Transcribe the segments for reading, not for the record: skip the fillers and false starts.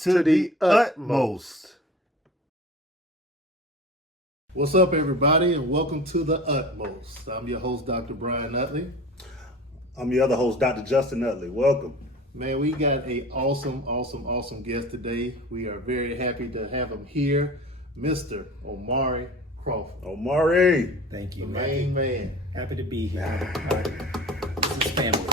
to the utmost. What's up, everybody, and welcome to The Utmost. I'm your host, Dr. Brian Utley. I'm your other host, Dr. Justin Utley. Welcome. Man, we got a awesome guest today. We are very happy to have him here, Mr. Omari Crawford. Omari. Thank you. The main man. Happy to be here. This is family.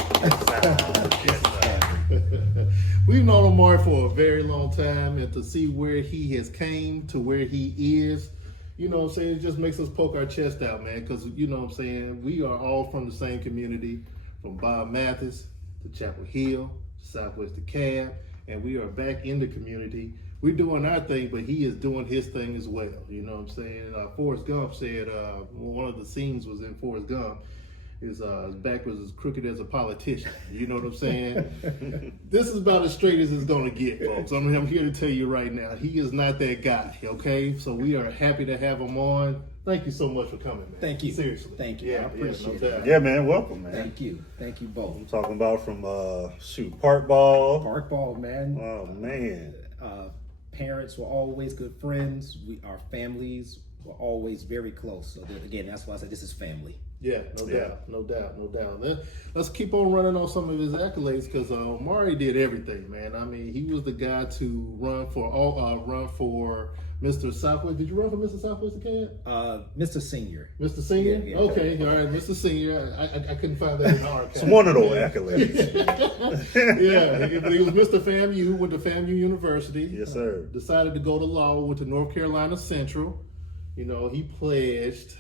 We've known Omari for a very long time, and to see where he has came to where he is, you know what I'm saying, it just makes us poke our chest out, man, because, you know what I'm saying, we are all from the same community, from Bob Mathis to Chapel Hill, Southwest DeKalb, and we are back in the community. We're doing our thing, but he is doing his thing as well, you know what I'm saying? Forrest Gump said, one of the scenes was in Forrest Gump, his back was as crooked as a politician. You know what I'm saying? This is about as straight as it's going to get, folks. I'm here to tell you right now, he is not that guy, okay? So we are happy to have him on. Thank you so much for coming, man. Thank you. Seriously. Thank you. I appreciate it. Yeah, man. Welcome, man. Thank you. Thank you both. I'm talking about from, park ball. Park ball, man. Oh, man. Parents were always good friends. Our families were always very close. So again, that's why I said this is family. Yeah, no doubt. Let's keep on running on some of his accolades, because Omari did everything, man. I mean, he was the guy to run for Mr. Southwest. Did you run for Mr. Southwest DeKalb? Mr. Senior. Mr. Senior? Yeah. Okay, all right, Mr. Senior. I couldn't find that in our archive. It's one of those accolades. Yeah, but he was Mr. FAMU, went to FAMU University. Yes, sir. Decided to go to law, went to North Carolina Central. You know, he pledged.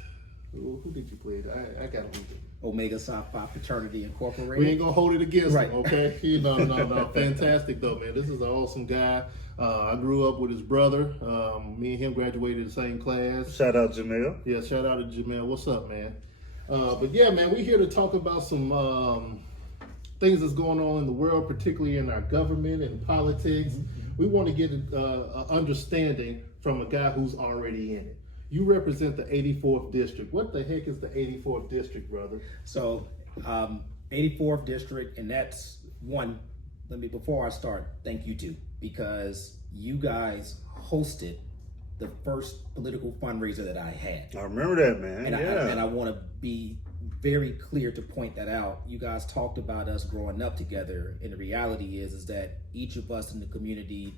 Who did you pledge? I got to read it. Omega Psi Phi Fraternity Incorporated. We ain't gonna hold it against right. him, okay? No. Fantastic though, man. This is an awesome guy. I grew up with his brother. Me and him graduated the same class. Shout out Jamel. Yeah, shout out to Jamel. What's up, man? But yeah, man, we're here to talk about some things that's going on in the world, particularly in our government and politics. Mm-hmm. We want to get an understanding from a guy who's already in it. You represent the 84th district. What the heck is the 84th district, brother? So, 84th district, and that's one. Before I start, thank you too, because you guys hosted the first political fundraiser that I had. I remember that, man. And I want to be very clear to point that out. You guys talked about us growing up together, and the reality is that each of us in the community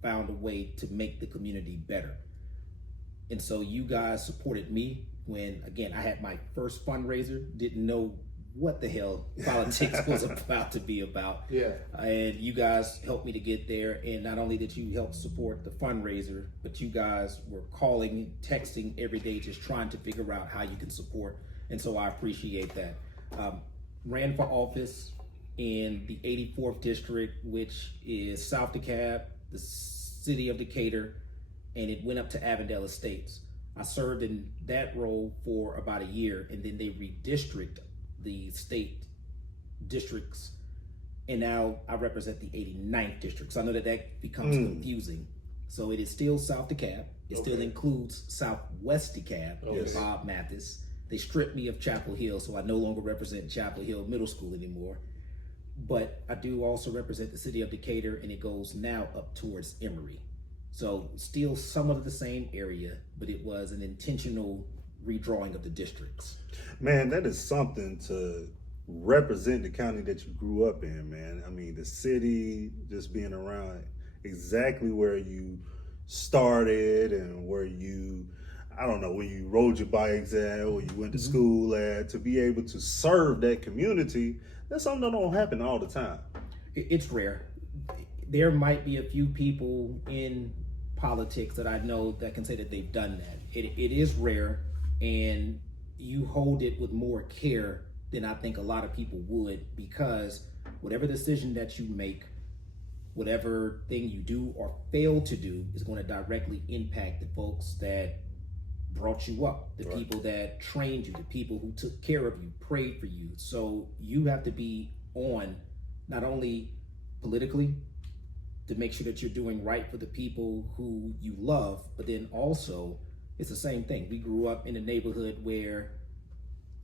found a way to make the community better. And so you guys supported me when, again, I had my first fundraiser, didn't know what the hell politics was about to be about. Yeah. And you guys helped me to get there. And not only did you help support the fundraiser, but you guys were calling, texting every day, just trying to figure out how you can support. And so I appreciate that. Ran for office in the 84th district, which is South DeKalb, the city of Decatur, and it went up to Avondale Estates. I served in that role for about a year, and then they redistrict the state districts, and now I represent the 89th district. So I know that becomes confusing. So it is still South DeKalb. It still includes Southwest DeKalb, Bob Mathis. They stripped me of Chapel Hill, so I no longer represent Chapel Hill Middle School anymore. But I do also represent the city of Decatur, and it goes now up towards Emory. So still somewhat of the same area, but it was an intentional redrawing of the districts. Man, that is something to represent the county that you grew up in, man. I mean, the city, just being around exactly where you started and where you, I don't know, when you rode your bikes at or you went to school at, to be able to serve that community, that's something that don't happen all the time. It's rare. There might be a few people in politics that I know that can say that they've done that. It is rare, and you hold it with more care than I think a lot of people would, because whatever decision that you make, whatever thing you do or fail to do is going to directly impact the folks that brought you up, the people that trained you, the people who took care of you, prayed for you. So you have to be on, not only politically, to make sure that you're doing right for the people who you love, but then also it's the same thing. We grew up in a neighborhood where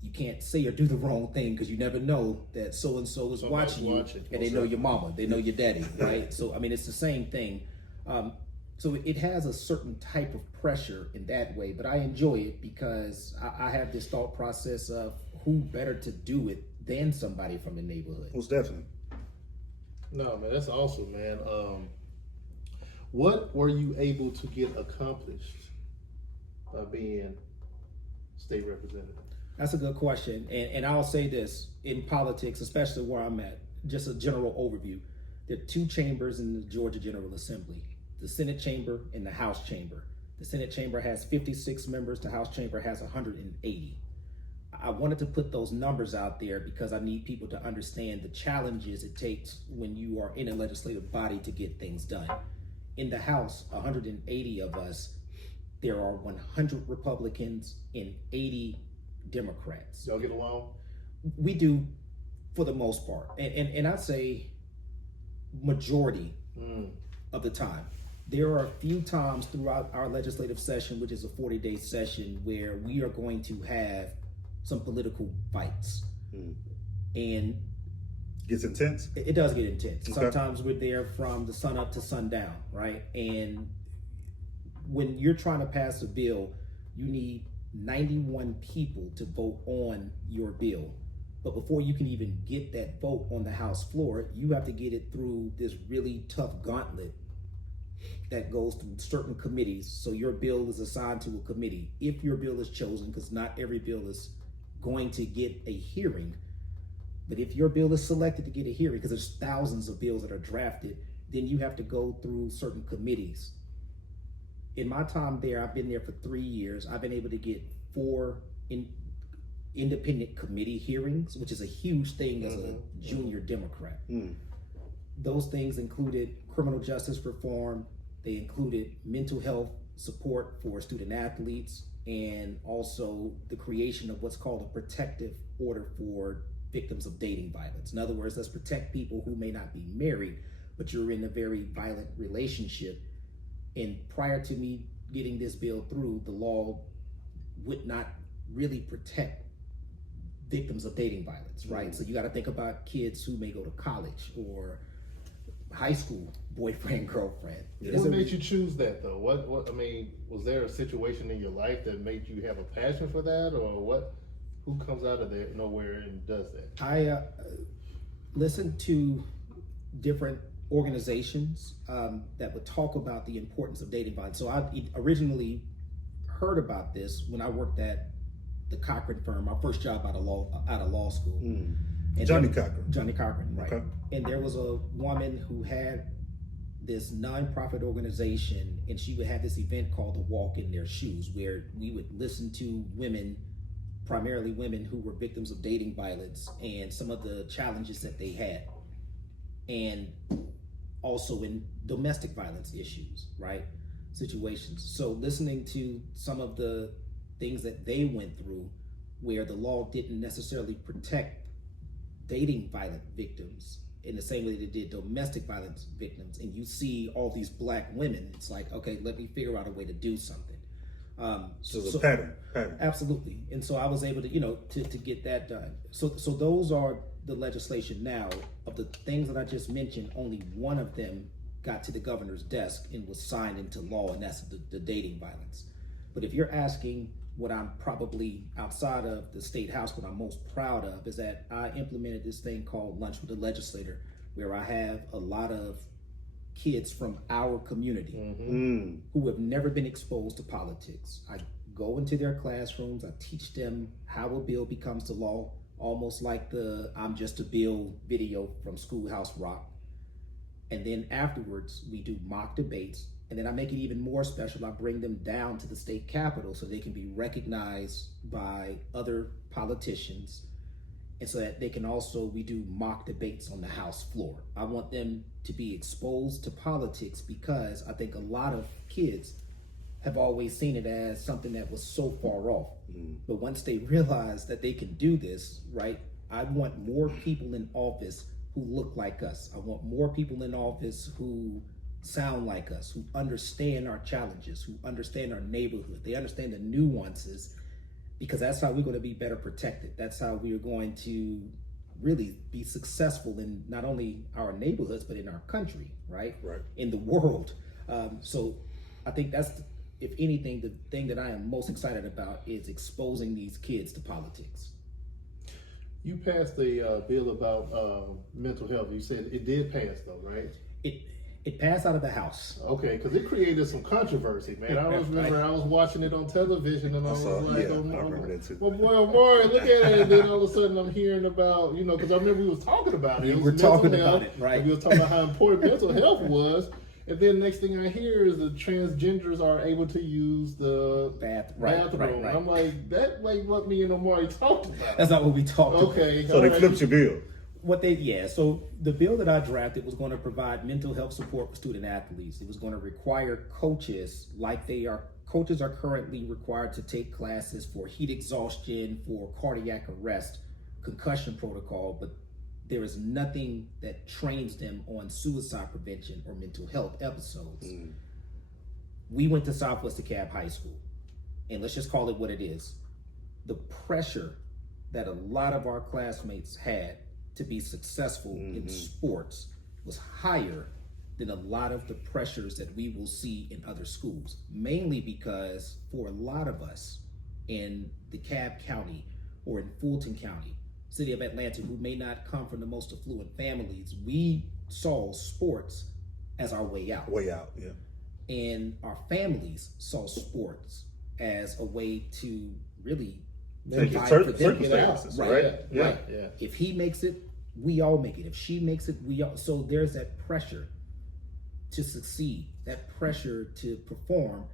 you can't say or do the wrong thing because you never know that so and so is watching you, and they know your mama, they know your daddy, right? So I mean, it's the same thing. So it has a certain type of pressure in that way, but I enjoy it because I have this thought process of who better to do it than somebody from the neighborhood. Most definitely. No, man, that's awesome, man. What were you able to get accomplished by being state representative? That's a good question. And I'll say this, in politics, especially where I'm at, just a general overview. There are two chambers in the Georgia General Assembly, the Senate chamber and the House chamber. The Senate chamber has 56 members, the House chamber has 180. I wanted to put those numbers out there because I need people to understand the challenges it takes when you are in a legislative body to get things done. In the House, 180 of us, there are 100 Republicans and 80 Democrats. Y'all get along? We do, for the most part. And I'd say majority of the time. There are a few times throughout our legislative session, which is a 40-day session, where we are going to have some political fights. And gets intense. It does get intense. Okay. Sometimes we're there from the sun up to sundown, right? And when you're trying to pass a bill, you need 91 people to vote on your bill. But before you can even get that vote on the House floor, you have to get it through this really tough gauntlet that goes through certain committees. So your bill is assigned to a committee. If your bill is chosen, because not every bill is going to get a hearing, but if your bill is selected to get a hearing, because there's thousands of bills that are drafted, then you have to go through certain committees. In my time there, I've been there for 3 years. I've been able to get 4 independent committee hearings, which is a huge thing as a junior Democrat. Those things included criminal justice reform. They included mental health support for student athletes, and also the creation of what's called a protective order for victims of dating violence. In other words, let's protect people who may not be married, but you're in a very violent relationship. And prior to me getting this bill through, the law would not really protect victims of dating violence, right? So you got to think about kids who may go to college or high school, boyfriend, girlfriend. What made you choose that though? What I mean, was there a situation in your life that made you have a passion for that, or what? Who comes out of there nowhere and does that? I listened to different organizations that would talk about the importance of dating violence. So I originally heard about this when I worked at the Cochran firm, my first job out of law school. And Johnny Cochran. Johnny Cochran, right. Okay. And there was a woman who had this nonprofit organization, and she would have this event called the Walk in Their Shoes, where we would listen to women, primarily women who were victims of dating violence, and some of the challenges that they had, and also in domestic violence issues, right? Situations. So listening to some of the things that they went through, where the law didn't necessarily protect dating violent victims in the same way they did domestic violence victims, and you see all these black women, it's like, okay, let me figure out a way to do something. So the pattern. Absolutely. And so I was able to, to get that done. So those are the legislation now. Of the things that I just mentioned, only one of them got to the governor's desk and was signed into law, and that's the dating violence. But if you're asking what I'm probably outside of the state house, what I'm most proud of is that I implemented this thing called Lunch with the Legislator, where I have a lot of kids from our community who have never been exposed to politics. I go into their classrooms, I teach them how a bill becomes the law, almost like the I'm Just a Bill video from Schoolhouse Rock. And then afterwards, we do mock debates. And then I make it even more special. I bring them down to the state capitol so they can be recognized by other politicians. And so that they can also, we do mock debates on the House floor. I want them to be exposed to politics because I think a lot of kids have always seen it as something that was so far off. But once they realize that they can do this, right? I want more people in office who look like us. I want more people in office who sound like us, who understand our challenges, who understand our neighborhood. They understand the nuances because that's how we're going to be better protected. That's how we are going to really be successful in not only our neighborhoods, but in our country, right? Right. In the world. So I think that's, if anything, the thing that I am most excited about is exposing these kids to politics. You passed a bill about mental health. You said it did pass, though, right? It passed out of the House. Okay, because it created some controversy, man. I always remember I was watching it on television, and I was like, I remember that too. "My boy Omari, look at it!" And then all of a sudden, I'm hearing about, because I remember we was talking about it. We were talking about it, right? We was talking about how important mental health was. And then next thing I hear is the transgenders are able to use the bathroom. Right. I'm like, that like what me and Omari talked about. That's not what we talked about. Okay. So they flipped your bill. So the bill that I drafted was going to provide mental health support for student athletes. It was going to require coaches, coaches are currently required to take classes for heat exhaustion, for cardiac arrest, concussion protocol, but there is nothing that trains them on suicide prevention or mental health episodes. We went to Southwest DeKalb High School, and let's just call it what it is. The pressure that a lot of our classmates had to be successful in sports was higher than a lot of the pressures that we will see in other schools, mainly because for a lot of us in DeKalb County or in Fulton County, city of Atlanta, who may not come from the most affluent families, we saw sports as our way out. Way out, yeah. And our families saw sports as a way to really Take provide your for them. circumstances, right? Yeah. If he makes it, we all make it. If she makes it, we all. So there's that pressure to succeed, that pressure to perform.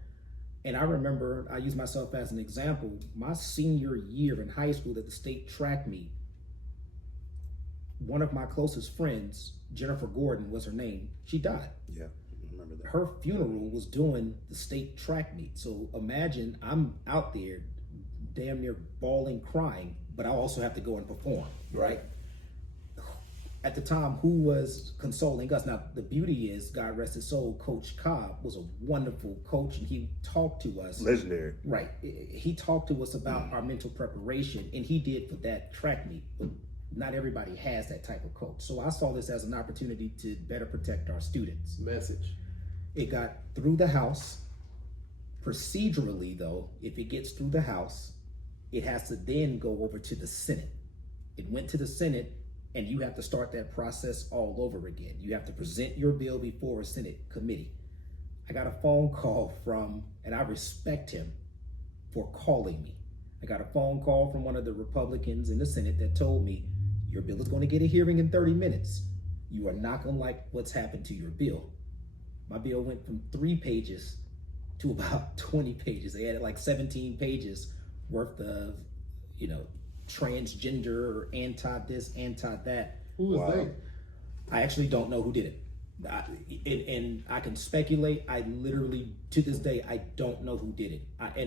And I remember, I use myself as an example, my senior year in high school at the state track meet, one of my closest friends, Jennifer Gordon was her name, she died. Yeah, I remember that. Her funeral was doing the state track meet. So imagine I'm out there damn near bawling, crying, but I also have to go and perform, right? At the time, who was consoling us? Now, the beauty is, God rest his soul, Coach Cobb was a wonderful coach, and he talked to us. Legendary. Right. He talked to us about our mental preparation, and he did for that track meet. But not everybody has that type of coach. So I saw this as an opportunity to better protect our students. Message. It got through the House. Procedurally, though, if it gets through the House, it has to then go over to the Senate. It went to the Senate, and you have to start that process all over again. You have to present your bill before a Senate committee. I got a phone call from, and I respect him for calling me. I got a phone call from one of the Republicans in the Senate that told me, your bill is going to get a hearing in 30 minutes. You are not going to like what's happened to your bill. My bill went from 3 pages to about 20 pages. They added like 17 pages worth of, transgender or anti this, anti that. Who was they? I actually don't know who did it. And I can speculate. I literally, to this day, I don't know who did it.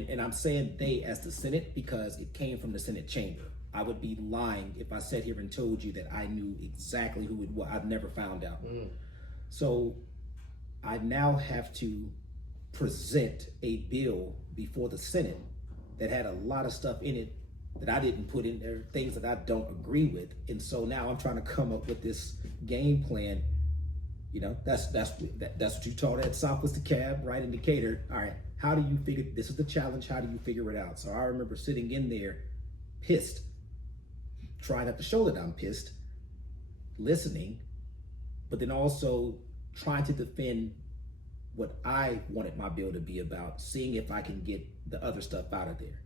And I'm saying they as the Senate because it came from the Senate chamber. I would be lying if I sat here and told you that I knew exactly who it was. I've never found out. So I now have to present a bill before the Senate that had a lot of stuff in it that I didn't put in there, things that I don't agree with. And so now I'm trying to come up with this game plan. That's what you taught at Southwest DeKalb, right in Decatur. All right, how do you figure, this is the challenge, how do you figure it out? So I remember sitting in there pissed, trying not to show that I'm pissed, listening, but then also trying to defend what I wanted my bill to be about, seeing if I can get the other stuff out of there.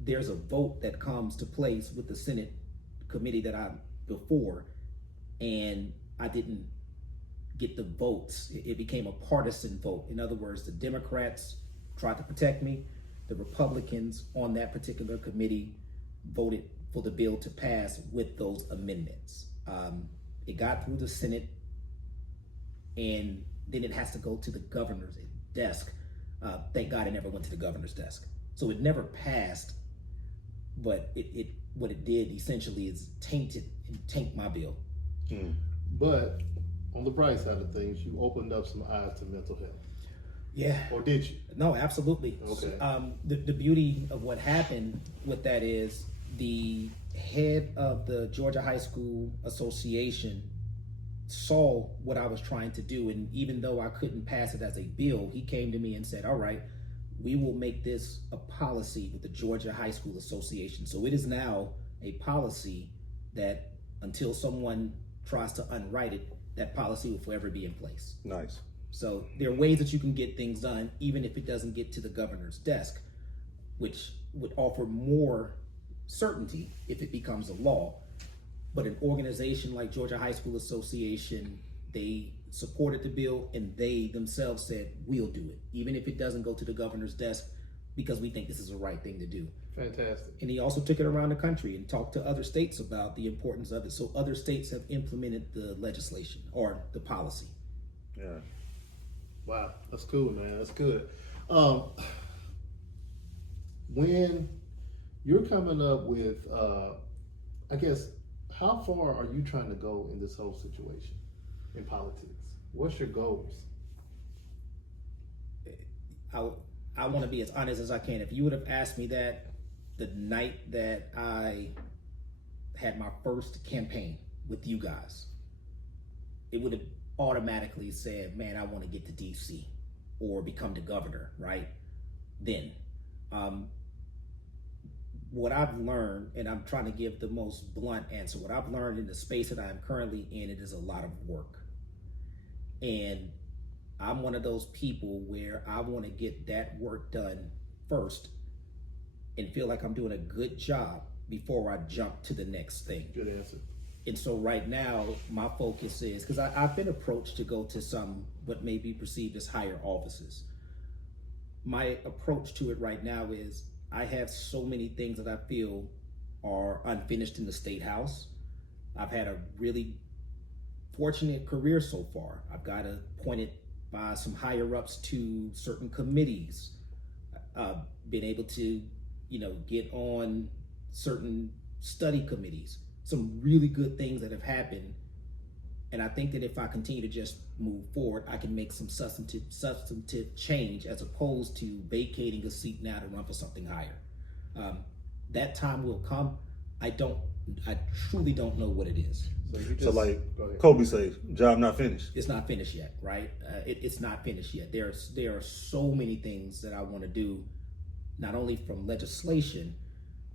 There's a vote that comes to place with the Senate committee that I'm before, and I didn't get the votes. It became a partisan vote. In other words, the Democrats tried to protect me. The Republicans on that particular committee voted for the bill to pass with those amendments. It got through the Senate, and then it has to go to the governor's desk. Thank God it never went to the governor's desk. So it never passed, but what it did essentially is taint my bill. But on the bright side of things, you opened up some eyes to mental health. Yeah. Or did you? No, absolutely. Okay. The beauty of what happened with that is the head of the Georgia High School Association saw what I was trying to do, and even though I couldn't pass it as a bill, he came to me and said, all right, we will make this a policy with the Georgia High School Association. So it is now a policy that until someone tries to unwrite it, that policy will forever be in place. Nice. So there are ways that you can get things done, even if it doesn't get to the governor's desk, which would offer more certainty if it becomes a law. But an organization like Georgia High School Association, they supported the bill and they themselves said, we'll do it, even if it doesn't go to the governor's desk, because we think this is the right thing to do. Fantastic. And he also took it around the country and talked to other states about the importance of it. So other states have implemented the legislation or the policy. Yeah. Wow, that's cool, man. That's good. When you're coming up with, I guess, how far are you trying to go in this whole situation in politics? What's your goals? I want to be as honest as I can. If you would have asked me that the night that I had my first campaign with you guys, it would have automatically said, man, I want to get to DC or become the governor, right? Then, what I've learned, and I'm trying to give the most blunt answer, what I've learned in the space that I'm currently in, it is a lot of work. And I'm one of those people where I want to get that work done first and feel like I'm doing a good job before I jump to the next thing. Good answer. And so right now, my focus is, because I've been approached to go to some what may be perceived as higher offices. My approach to it right now is I have so many things that I feel are unfinished in the State House. I've had a really fortunate career so far. I've got appointed by some higher ups to certain committees. Been able to, get on certain study committees. Some really good things that have happened. And I think that if I continue to just move forward, I can make some substantive change as opposed to vacating a seat now to run for something higher. That time will come. I truly don't know what it is. So like Kobe says, job not finished. It's not finished yet, right? It's not finished yet. There are so many things that I want to do, not only from legislation,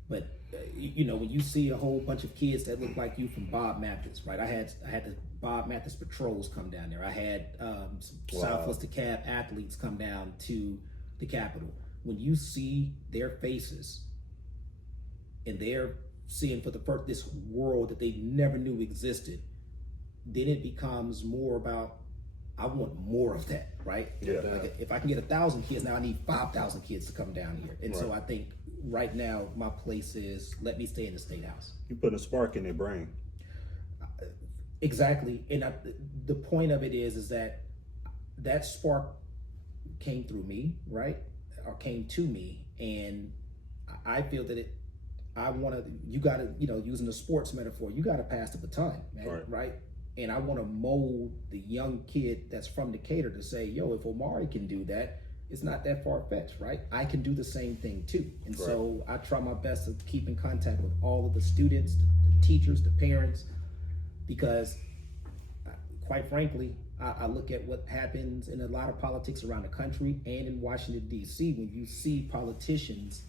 but when you see a whole bunch of kids that look like you from Bob Mathis, right? I had the Bob Mathis patrols come down there. I had some Southwest DeKalb athletes come down to the Capitol. When you see their faces and they're seeing for the first this world that they never knew existed, then it becomes more about, I want more of that, right? Yeah. Like if I can get 1,000 kids, now I need 5,000 kids to come down here. And so I think right now my place is, let me stay in the State House. You put a spark in their brain. Exactly. And the point of it is that spark came through me, right? Or came to me. And I feel that you got to, using the sports metaphor, you got to pass the baton, man, right? And I want to mold the young kid that's from Decatur to say, yo, if Omari can do that, it's not that far-fetched, right? I can do the same thing too. And so I try my best to keep in contact with all of the students, the teachers, the parents, because quite frankly, I look at what happens in a lot of politics around the country and in Washington, D.C., when you see politicians,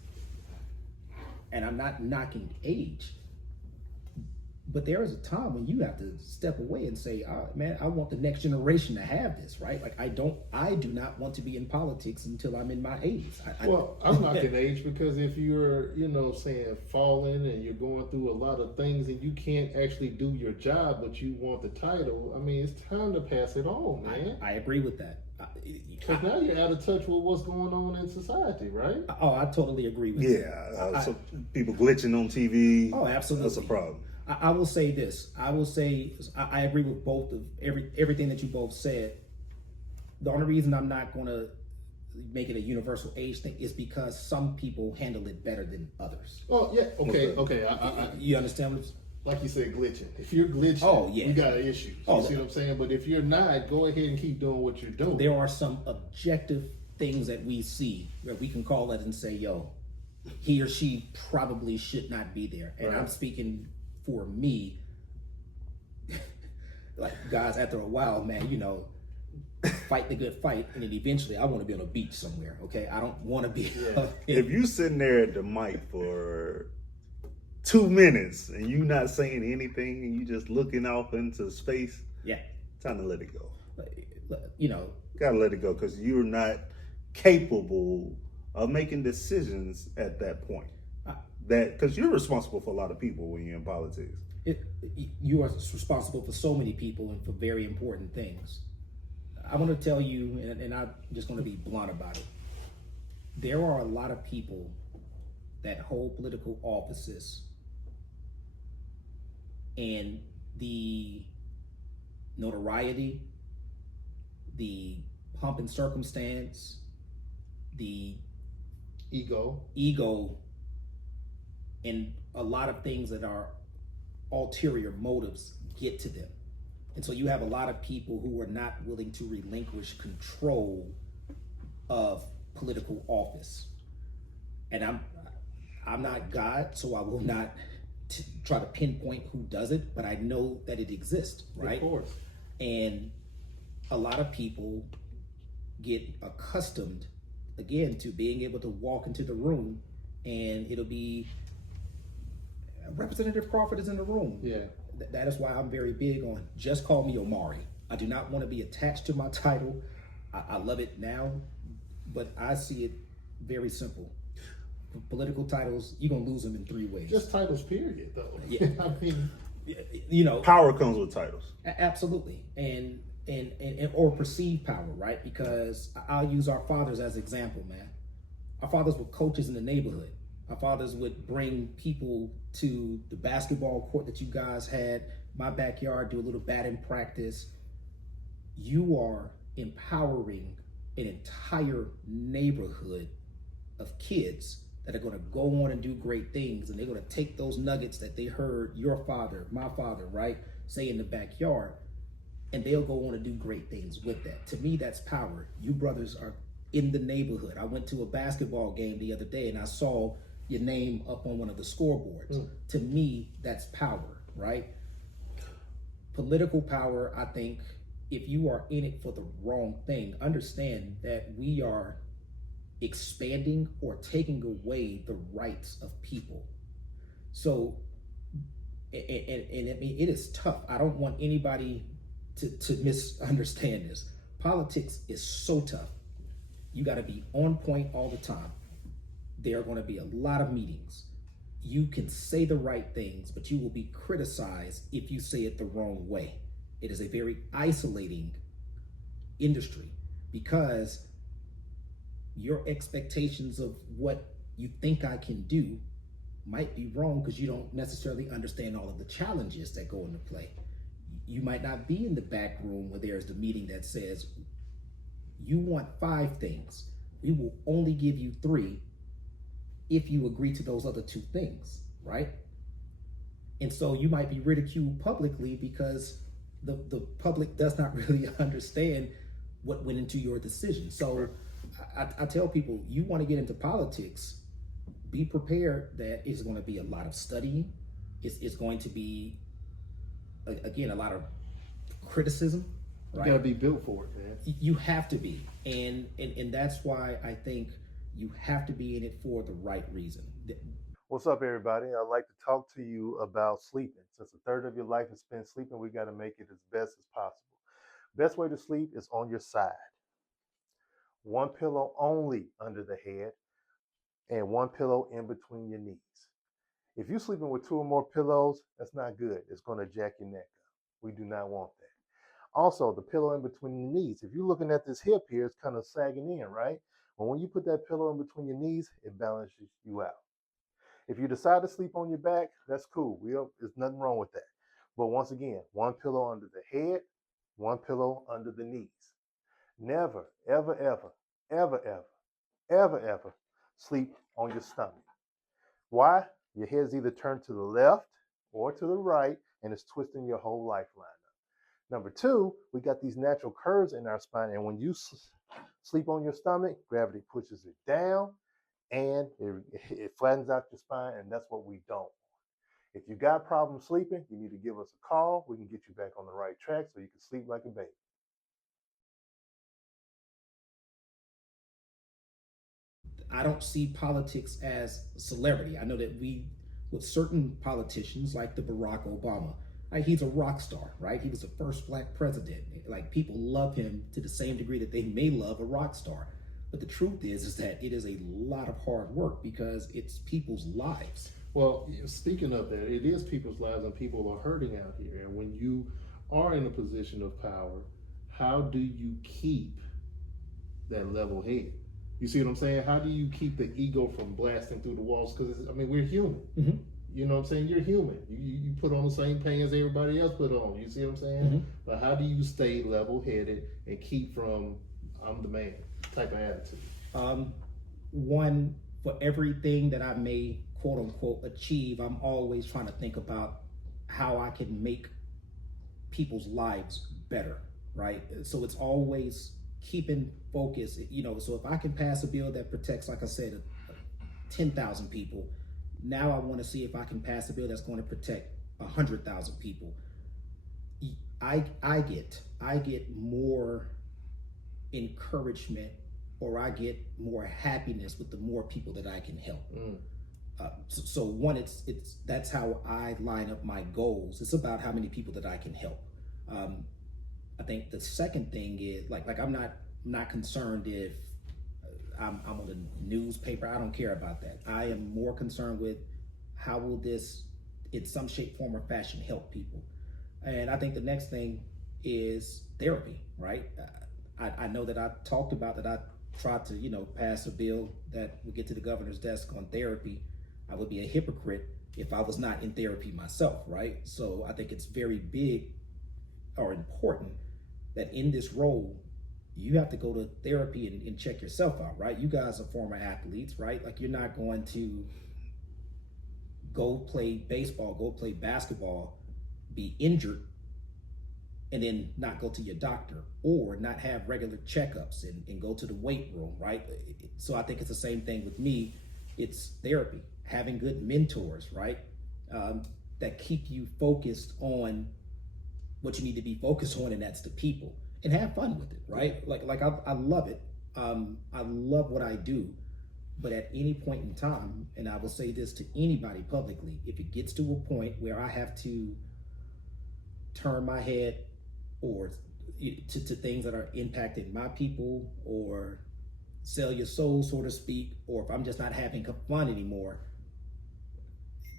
and I'm not knocking age, but there is a time when you have to step away and say, man, I want the next generation to have this, right? Like I do not want to be in politics until I'm in my 80s. I'm knocking age because if you're, falling and you're going through a lot of things and you can't actually do your job, but you want the title, it's time to pass it on, man. I agree with that. Because now you're out of touch with what's going on in society, right? Oh, I totally agree with that. So people glitching on TV. Oh, absolutely. That's a problem. I will say this. I agree with both of everything that you both said. The only reason I'm not going to make it a universal age thing is because some people handle it better than others. Oh yeah, okay. You understand what? Like you said, glitching. If you're glitching, you got an issue. You see what I'm saying? But if you're not, go ahead and keep doing what you're doing. There are some objective things that we see where we can call it and say, yo, he or she probably should not be there. And Right. I'm speaking for me. Like, guys, after a while, man, you know, fight the good fight, and then eventually I want to be on a beach somewhere, okay? I don't want to be... If you sitting there at the mic for 2 minutes and you not saying anything and you just looking off into space, Yeah. time to let it go. You know, Gotta let it go, because you're not capable of making decisions at that point. Because you're responsible for a lot of people when you're in politics. you are responsible for so many people and for very important things. I want to tell you, and I'm just going to be blunt about it. There are a lot of people that hold political offices, and the notoriety, the pomp and circumstance, the ego, and a lot of things that are ulterior motives get to them. And so you have a lot of people who are not willing to relinquish control of political office. And I'm not God, so I will not try to pinpoint who does it, but I know that it exists, right? Of course. And a lot of people get accustomed, again, to being able to walk into the room and it'll be Representative Crawford is in the room. Yeah. That is why I'm very big on just call me Omari. I do not want to be attached to my title. I love it now, but I see it very simple. For political titles, you're going to lose them in 3 ways. Just titles, period, though. Yeah. I mean, you know, Power comes with titles. Absolutely. And or perceived power, right? Because I'll use our fathers as example, man. Our fathers were coaches in the neighborhood. Our fathers would bring people to the basketball court that you guys had, my backyard, do a little batting practice. You are empowering an entire neighborhood of kids that are going to go on and do great things. And they're going to take those nuggets that they heard your father, my father, right, say in the backyard, and they'll go on to do great things with that. To me, that's power. You brothers are in the neighborhood. I went to a basketball game the other day and I saw your name up on one of the scoreboards. To me, that's power, right? Political power, I think, if you are in it for the wrong thing, understand that we are expanding or taking away the rights of people. So, and I mean, it is tough. I don't want anybody to misunderstand this. Politics is so tough. You got to be on point all the time. There are going to be a lot of meetings. You can say the right things, but you will be criticized if you say it the wrong way. It is a very isolating industry because your expectations of what you think I can do might be wrong because you don't necessarily understand all of the challenges that go into play. You might not be in the back room where there's the meeting that says, you want 5 things. We will only give you 3 if you agree to those other 2 things, right? And so you might be ridiculed publicly because the public does not really understand what went into your decision. So I tell people, you want to get into politics, be prepared that it's going to be a lot of studying. It's going to be, again, a lot of criticism, right? You gotta be built for it, man. You have to be. And that's why I think you have to be in it for the right reason. What's up, everybody? I'd like to talk to you about sleeping. Since a third of your life is spent sleeping, we got to make it as best as possible. Best way to sleep is on your side. 1 pillow only under the head and 1 pillow in between your knees. If you're sleeping with 2 or more pillows, that's not good. It's going to jack your neck up. We do not want that. Also, the pillow in between your knees. If you're looking at this hip here, it's kind of sagging in, right? But when you put that pillow in between your knees, it balances you out. If you decide to sleep on your back, that's cool. There's nothing wrong with that. But once again, 1 pillow under the head, 1 pillow under the knees. Never, ever, ever, ever, ever, ever, ever sleep on your stomach. Why? Your head's either turned to the left or to the right, and it's twisting your whole lifeline up. Number 2, we got these natural curves in our spine, and when you Sleep on your stomach, gravity pushes it down, and it flattens out your spine, and that's what we don't. If you got problems sleeping, you need to give us a call. We can get you back on the right track so you can sleep like a baby. I don't see politics as celebrity. I know that with certain politicians like the Barack Obama, like he's a rock star, right? He was the first black president. Like people love him to the same degree that they may love a rock star. But the truth is that it is a lot of hard work because it's people's lives. Well, speaking of that, it is people's lives and people are hurting out here. And when you are in a position of power, how do you keep that level head? You see what I'm saying? How do you keep the ego from blasting through the walls? Because, I mean, we're human. Mm-hmm. You know what I'm saying? You're human. You put on the same pain as everybody else put on. You see what I'm saying? Mm-hmm. But how do you stay level-headed and keep from I'm the man type of attitude? One, for everything that I may quote unquote achieve, I'm always trying to think about how I can make people's lives better, right? So it's always keeping focus, you know. So if I can pass a bill that protects, like I said, 10,000 people, now I want to see if I can pass a bill that's going to protect 100,000 people. I get more encouragement, or I get more happiness with the more people that I can help. So one, it's that's how I line up my goals. It's about how many people that I can help. I think the second thing is like I'm not concerned if I'm on the newspaper. I don't care about that. I am more concerned with how will this, in some shape, form, or fashion, help people. And I think the next thing is therapy, right? I know that I talked about that I tried to, pass a bill that would get to the governor's desk on therapy. I would be a hypocrite if I was not in therapy myself, right? So I think it's very big or important that in this role, you have to go to therapy and check yourself out, right? You guys are former athletes, right? Like you're not going to go play baseball, go play basketball, be injured, and then not go to your doctor or not have regular checkups and go to the weight room, right? So I think it's the same thing with me. It's therapy, having good mentors, right? That keep you focused on what you need to be focused on, and that's the people, and have fun with it, right? Like I love it. I love what I do, but at any point in time, and I will say this to anybody publicly, if it gets to a point where I have to turn my head or to things that are impacting my people, or sell your soul, so to speak, or if I'm just not having fun anymore,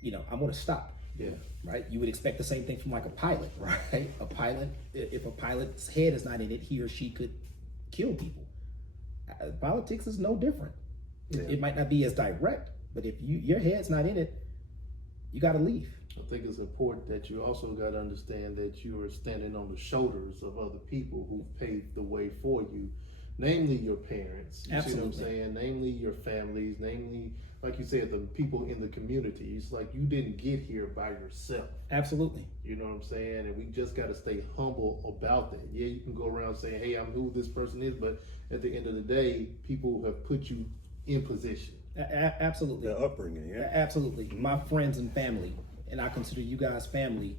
I'm going to stop. Yeah. Right? You would expect the same thing from like a pilot, right? A pilot, if a pilot's head is not in it, he or she could kill people. Politics is no different. Yeah. It might not be as direct, but if your head's not in it, you got to leave. I think it's important that you also got to understand that you are standing on the shoulders of other people who've paved the way for you, namely your parents. You Absolutely. See what I'm saying? Namely your families, namely, like you said, the people in the community. It's like you didn't get here by yourself. Absolutely. You know what I'm saying? And we just got to stay humble about that. Yeah, you can go around saying, hey, I'm who this person is, but at the end of the day, people have put you in position. Absolutely. The upbringing, yeah. Absolutely. My friends and family, and I consider you guys family,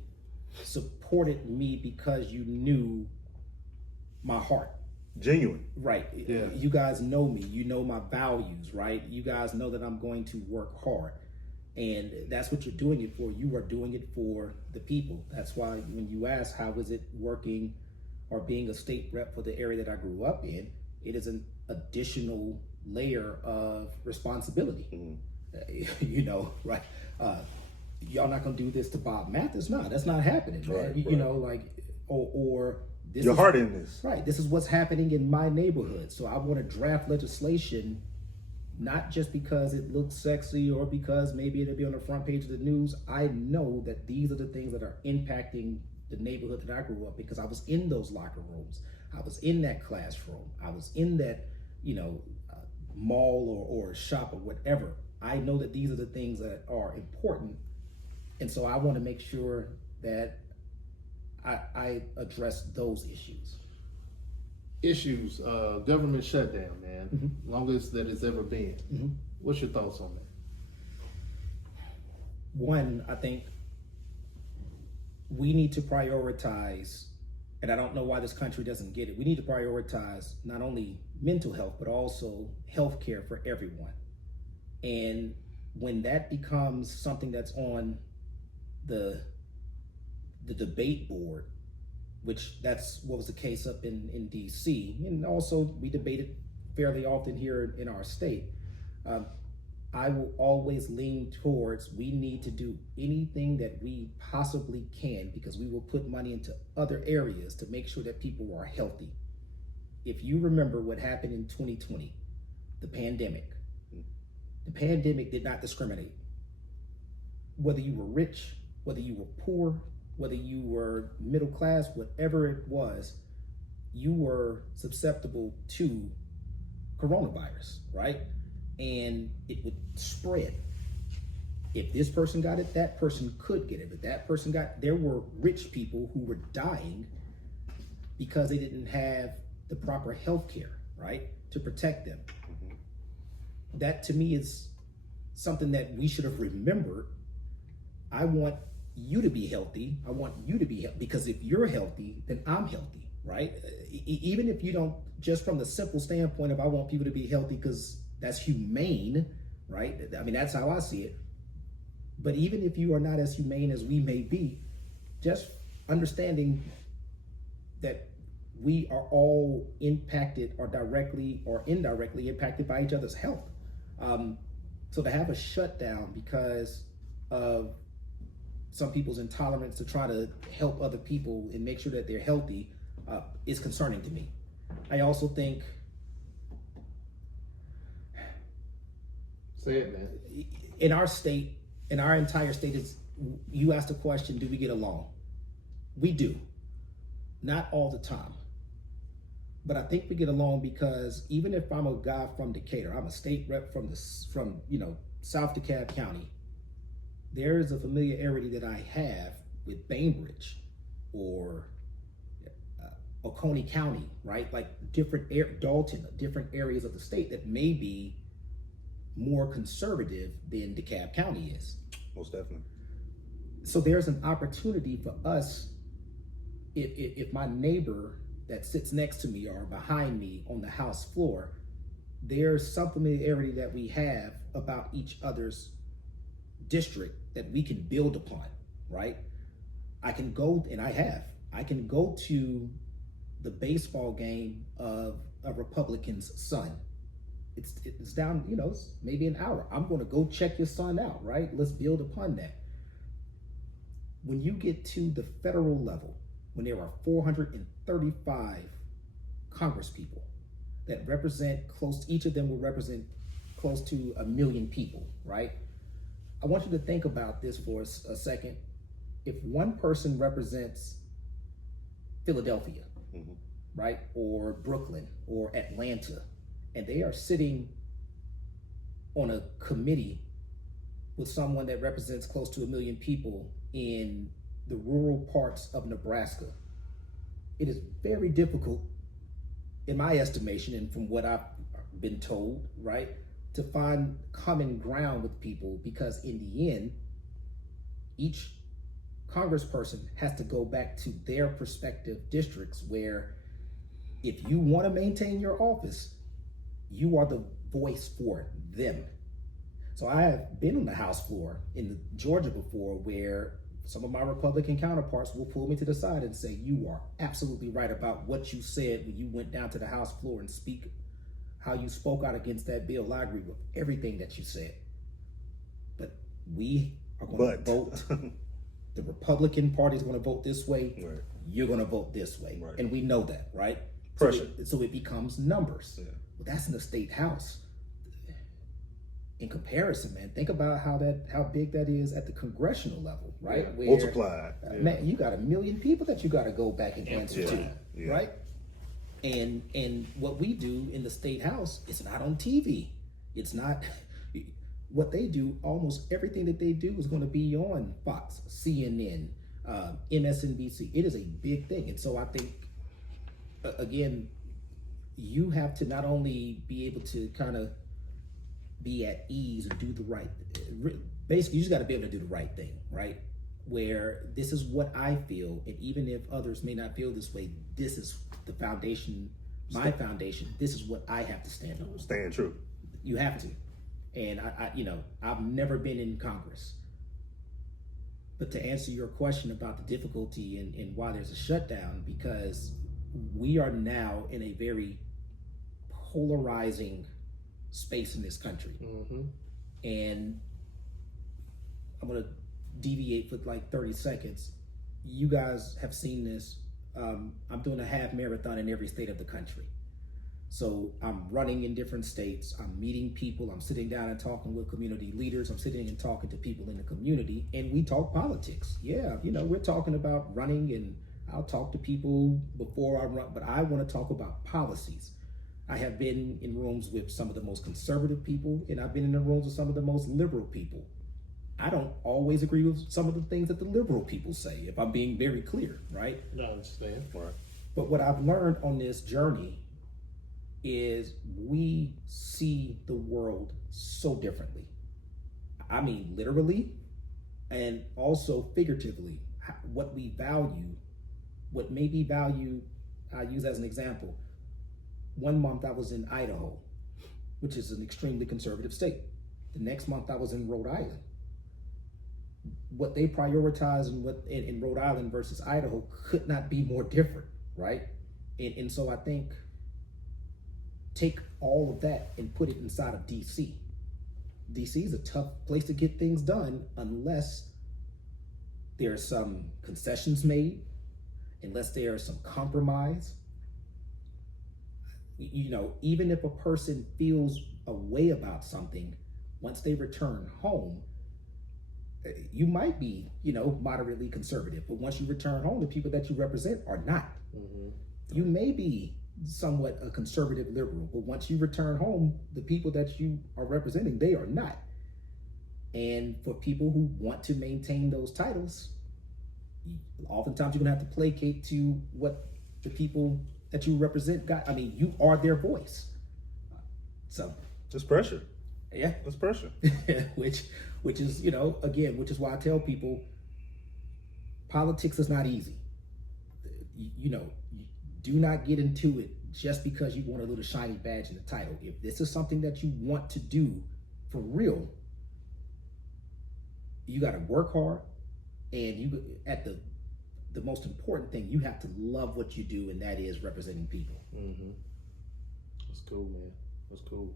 supported me because you knew my heart. Genuine. Right. Yeah. You guys know me. You know my values, right? You guys know that I'm going to work hard. And that's what you're doing it for. You are doing it for the people. That's why when you ask how is it working or being a state rep for the area that I grew up in, it is an additional layer of responsibility. Right? Y'all not gonna do this to Bob Mathis? No, that's not happening, man. Right. Or this Your is, heart in this. right? This is what's happening in my neighborhood. So I want to draft legislation, not just because it looks sexy or because maybe it'll be on the front page of the news. I know that these are the things that are impacting the neighborhood that I grew up in, because I was in those locker rooms. I was in that classroom. I was in that, mall or shop or whatever. I know that these are the things that are important. And so I want to make sure that I address those issues. issues, government shutdown, man, longest that it's ever been. What's your thoughts on that? One, I think we need to prioritize, and I don't know why this country doesn't get it. We need to prioritize not only mental health, but also health care for everyone. And when that becomes something that's on the debate board, which that's what was the case up in DC, and also we debate it fairly often here in our state, I will always lean towards we need to do anything that we possibly can, because we will put money into other areas to make sure that people are healthy. If you remember what happened in 2020, the pandemic did not discriminate. Whether you were rich, whether you were poor, whether you were middle class, whatever it was, you were susceptible to coronavirus, right? And it would spread. If this person got it, that person could get it. If that person there were rich people who were dying because they didn't have the proper health care, right, to protect them. That to me is something that we should have remembered. I want you to be healthy. I want you to be healthy, because if you're healthy, then I'm healthy, right? Even if you don't, just from the simple standpoint of I want people to be healthy because that's humane, right? I mean, that's how I see it. But even if you are not as humane as we may be, just understanding that we are all impacted, or directly or indirectly impacted by each other's health. So to have a shutdown because of some people's intolerance to try to help other people and make sure that they're healthy is concerning to me. I also think, say it, man, in our state, in our entire state, is, you asked the question, do we get along? We do. Not all the time. But I think we get along because even if I'm a guy from Decatur, I'm a state rep from South DeKalb County, there is a familiarity that I have with Bainbridge or Oconee County, right? Like Dalton, different areas of the state that may be more conservative than DeKalb County is. Most definitely. So there's an opportunity for us, if my neighbor that sits next to me or behind me on the house floor, there's some familiarity that we have about each other's district that we can build upon, right? I can go, and I can go to the baseball game of a Republican's son. It's down, it's maybe an hour. I'm going to go check your son out, right? Let's build upon that. When you get to the federal level, when there are 435 Congress people that represent each of them will represent close to 1 million people, right? I want you to think about this for a second. If one person represents Philadelphia, right, or Brooklyn or Atlanta, and they are sitting on a committee with someone that represents close to 1 million people in the rural parts of Nebraska, it is very difficult, in my estimation, and from what I've been told, right, to find common ground with people, because in the end, each congressperson has to go back to their prospective districts, where if you want to maintain your office, you are the voice for them. So I have been on the House floor in Georgia before, where some of my Republican counterparts will pull me to the side and say, you are absolutely right about what you said when you went down to the House floor and speak how you spoke out against that bill. I agree with everything that you said. But we are going to vote. The Republican Party is going to vote this way. Right. You're going to vote this way. Right. And we know that, right? Pressure. So it becomes numbers. Yeah. Well, that's in the state house. In comparison, man, think about how big that is at the congressional level, right? Yeah. Where, Multiplied. Man, you got 1 million people that you got to go back and answer to, Yeah. right? And what we do in the state house, it's not on TV. It's not what they do. Almost everything that they do is going to be on Fox, CNN, MSNBC. It is a big thing, and so I think, again, you have to not only be able to kind of be at ease and do the right, basically you just got to be able to do the right thing, right? Where this is what I feel, and even if others may not feel this way, this is the foundation, my foundation. This is what I have to stand on. Staying true. You have to. And I've never been in Congress. But to answer your question about the difficulty and why there's a shutdown, because we are now in a very polarizing space in this country. Mm-hmm. And I'm going to deviate for like 30 seconds. You guys have seen this. I'm doing a half marathon in every state of the country. So I'm running in different states. I'm meeting people. I'm sitting down and talking with community leaders. I'm sitting and talking to people in the community, and we talk politics. Yeah, we're talking about running, and I'll talk to people before I run, but I want to talk about policies. I have been in rooms with some of the most conservative people, and I've been in the rooms with some of the most liberal people. I don't always agree with some of the things that the liberal people say, if I'm being very clear, right? I understand. Right. But what I've learned on this journey is we see the world so differently. I mean, literally, and also figuratively. What we value, what maybe value, I use as an example. 1 month I was in Idaho, which is an extremely conservative state. The next month I was in Rhode Island. What they prioritize in Rhode Island versus Idaho could not be more different, right? And so I think take all of that and put it inside of DC. DC is a tough place to get things done unless there's some concessions made, unless there's some compromise. Even if a person feels a way about something, once they return home, you might be, moderately conservative, but once you return home, the people that you represent are not. Mm-hmm. You may be somewhat a conservative liberal, but once you return home, the people that you are representing, they are not. And for people who want to maintain those titles, oftentimes you're gonna have to placate to what the people that you represent got. I mean, you are their voice. So Just pressure. yeah, That's pressure. which is, again, which is why I tell people politics is not easy. Do not get into it just because you want a little shiny badge in the title. If this is something that you want to do for real, you got to work hard, and the most important thing, you have to love what you do, and that is representing people. Mm-hmm. That's cool, man. That's cool.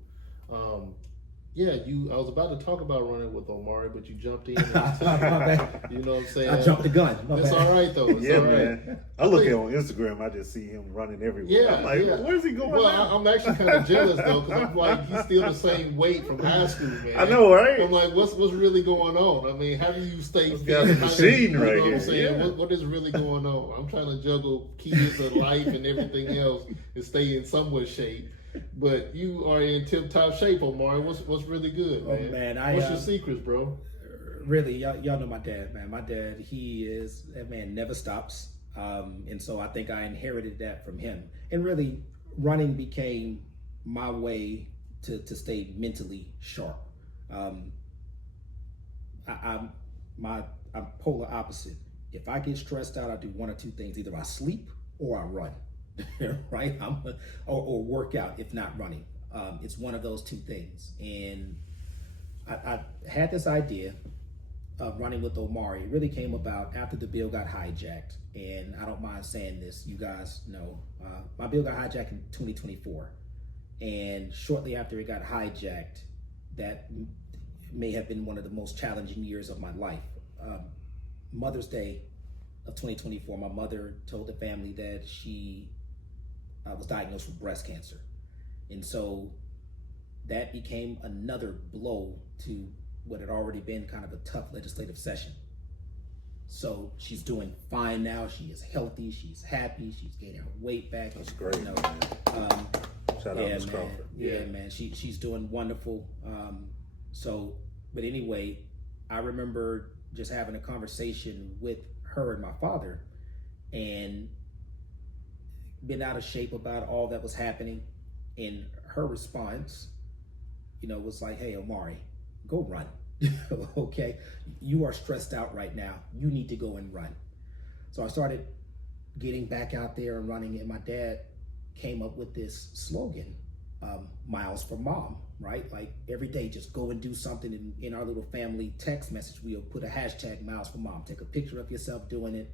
I was about to talk about running with Omari, but you jumped in. You know what I'm saying? I jumped the gun. It's all right, though. It's Yeah, all right. man. I look at on Instagram, I just see him running everywhere. Yeah, I'm like, yeah. where's he going Well, now? I'm actually kind of jealous, though, because I'm like, he's still the same weight from high school, man. I know, right? I'm like, what's really going on? I mean, how do you stay This fit? guy's a How do machine you know right what I'm here, saying? yeah. What is really going on? I'm trying to juggle kids and life and everything else and stay in somewhat shape. But you are in tip-top shape, Omari. What's really good, man? Oh, man, What's your secrets, bro? Really, y'all know my dad, man. My dad, that man never stops. And so I think I inherited that from him. And really, running became my way to stay mentally sharp. I'm polar opposite. If I get stressed out, I do one or two things. Either I sleep or I run. Right? Or work out, if not running. It's one of those two things. And I had this idea of running with Omari. It really came about after the bill got hijacked. And I don't mind saying this, you guys know, my bill got hijacked in 2024. And shortly after it got hijacked, that may have been one of the most challenging years of my life. Mother's Day of 2024, my mother told the family that she was diagnosed with breast cancer. And so that became another blow to what had already been kind of a tough legislative session. So she's doing fine now. She is healthy. She's happy. She's getting her weight back. That's great, man. Shout out Ms. Crawford. Yeah, man. She's doing wonderful. But anyway, I remember just having a conversation with her and my father, and been out of shape about all that was happening. And her response, was like, hey, Omari, go run. Okay, you are stressed out right now. You need to go and run. So I started getting back out there and running, and my dad came up with this slogan, miles for mom, right? Like every day, just go and do something. In our little family text message, we'll put a hashtag miles for mom. Take a picture of yourself doing it.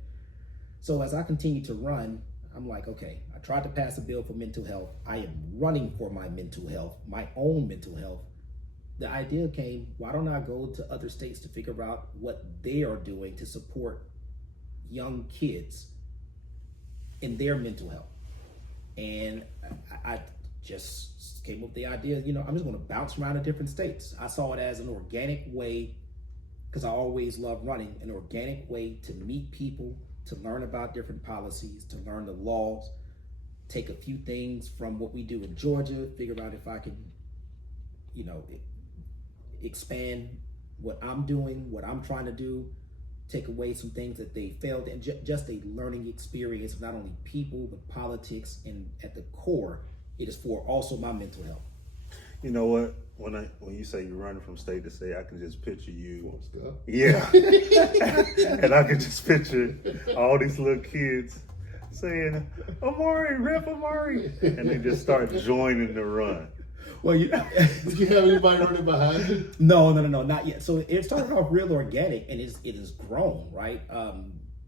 So as I continue to run, I'm like, okay, I tried to pass a bill for mental health. I am running for my mental health, my own mental health. The idea came, why don't I go to other states to figure out what they are doing to support young kids in their mental health? And I just came up with the idea, I'm just gonna bounce around to different states. I saw it as an organic way, because I always loved running, an organic way to meet people, to learn about different policies, to learn the laws, take a few things from what we do in Georgia, figure out if I can, expand what I'm doing, what I'm trying to do, take away some things that they failed, and just a learning experience of not only people, but politics, and at the core, it is for also my mental health. You know what? When you say you're running from state to state, I can just picture you. Stuff. Yeah. And I can just picture all these little kids saying, Omari, Rep Omari. And they just start joining the run. Well, Did you have anybody running behind you? No, not yet. So it started off real organic, and it has grown, right?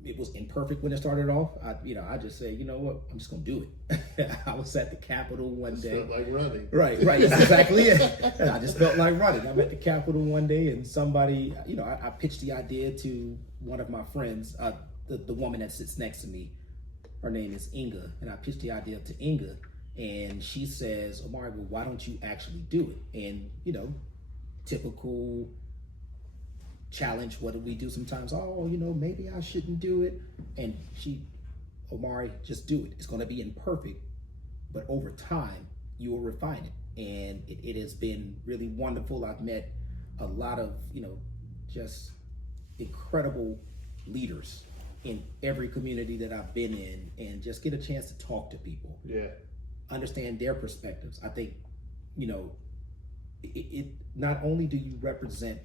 It was imperfect when it started off. I just said, you know what, I'm just gonna do it. I was at the Capitol one day. Felt like running. Right. That's exactly it. And I just felt like running. I'm at the Capitol one day, and somebody, I pitched the idea to one of my friends, the woman that sits next to me. Her name is Inga, and I pitched the idea to Inga, and she says, Omari, well, why don't you actually do it? And typical challenge, what do we do sometimes? Oh, maybe I shouldn't do it. And Omari, just do it. It's going to be imperfect, but over time, you will refine it. And it has been really wonderful. I've met a lot of, just incredible leaders in every community that I've been in, and just get a chance to talk to people. Yeah. Understand their perspectives. I think, it not only do you represent,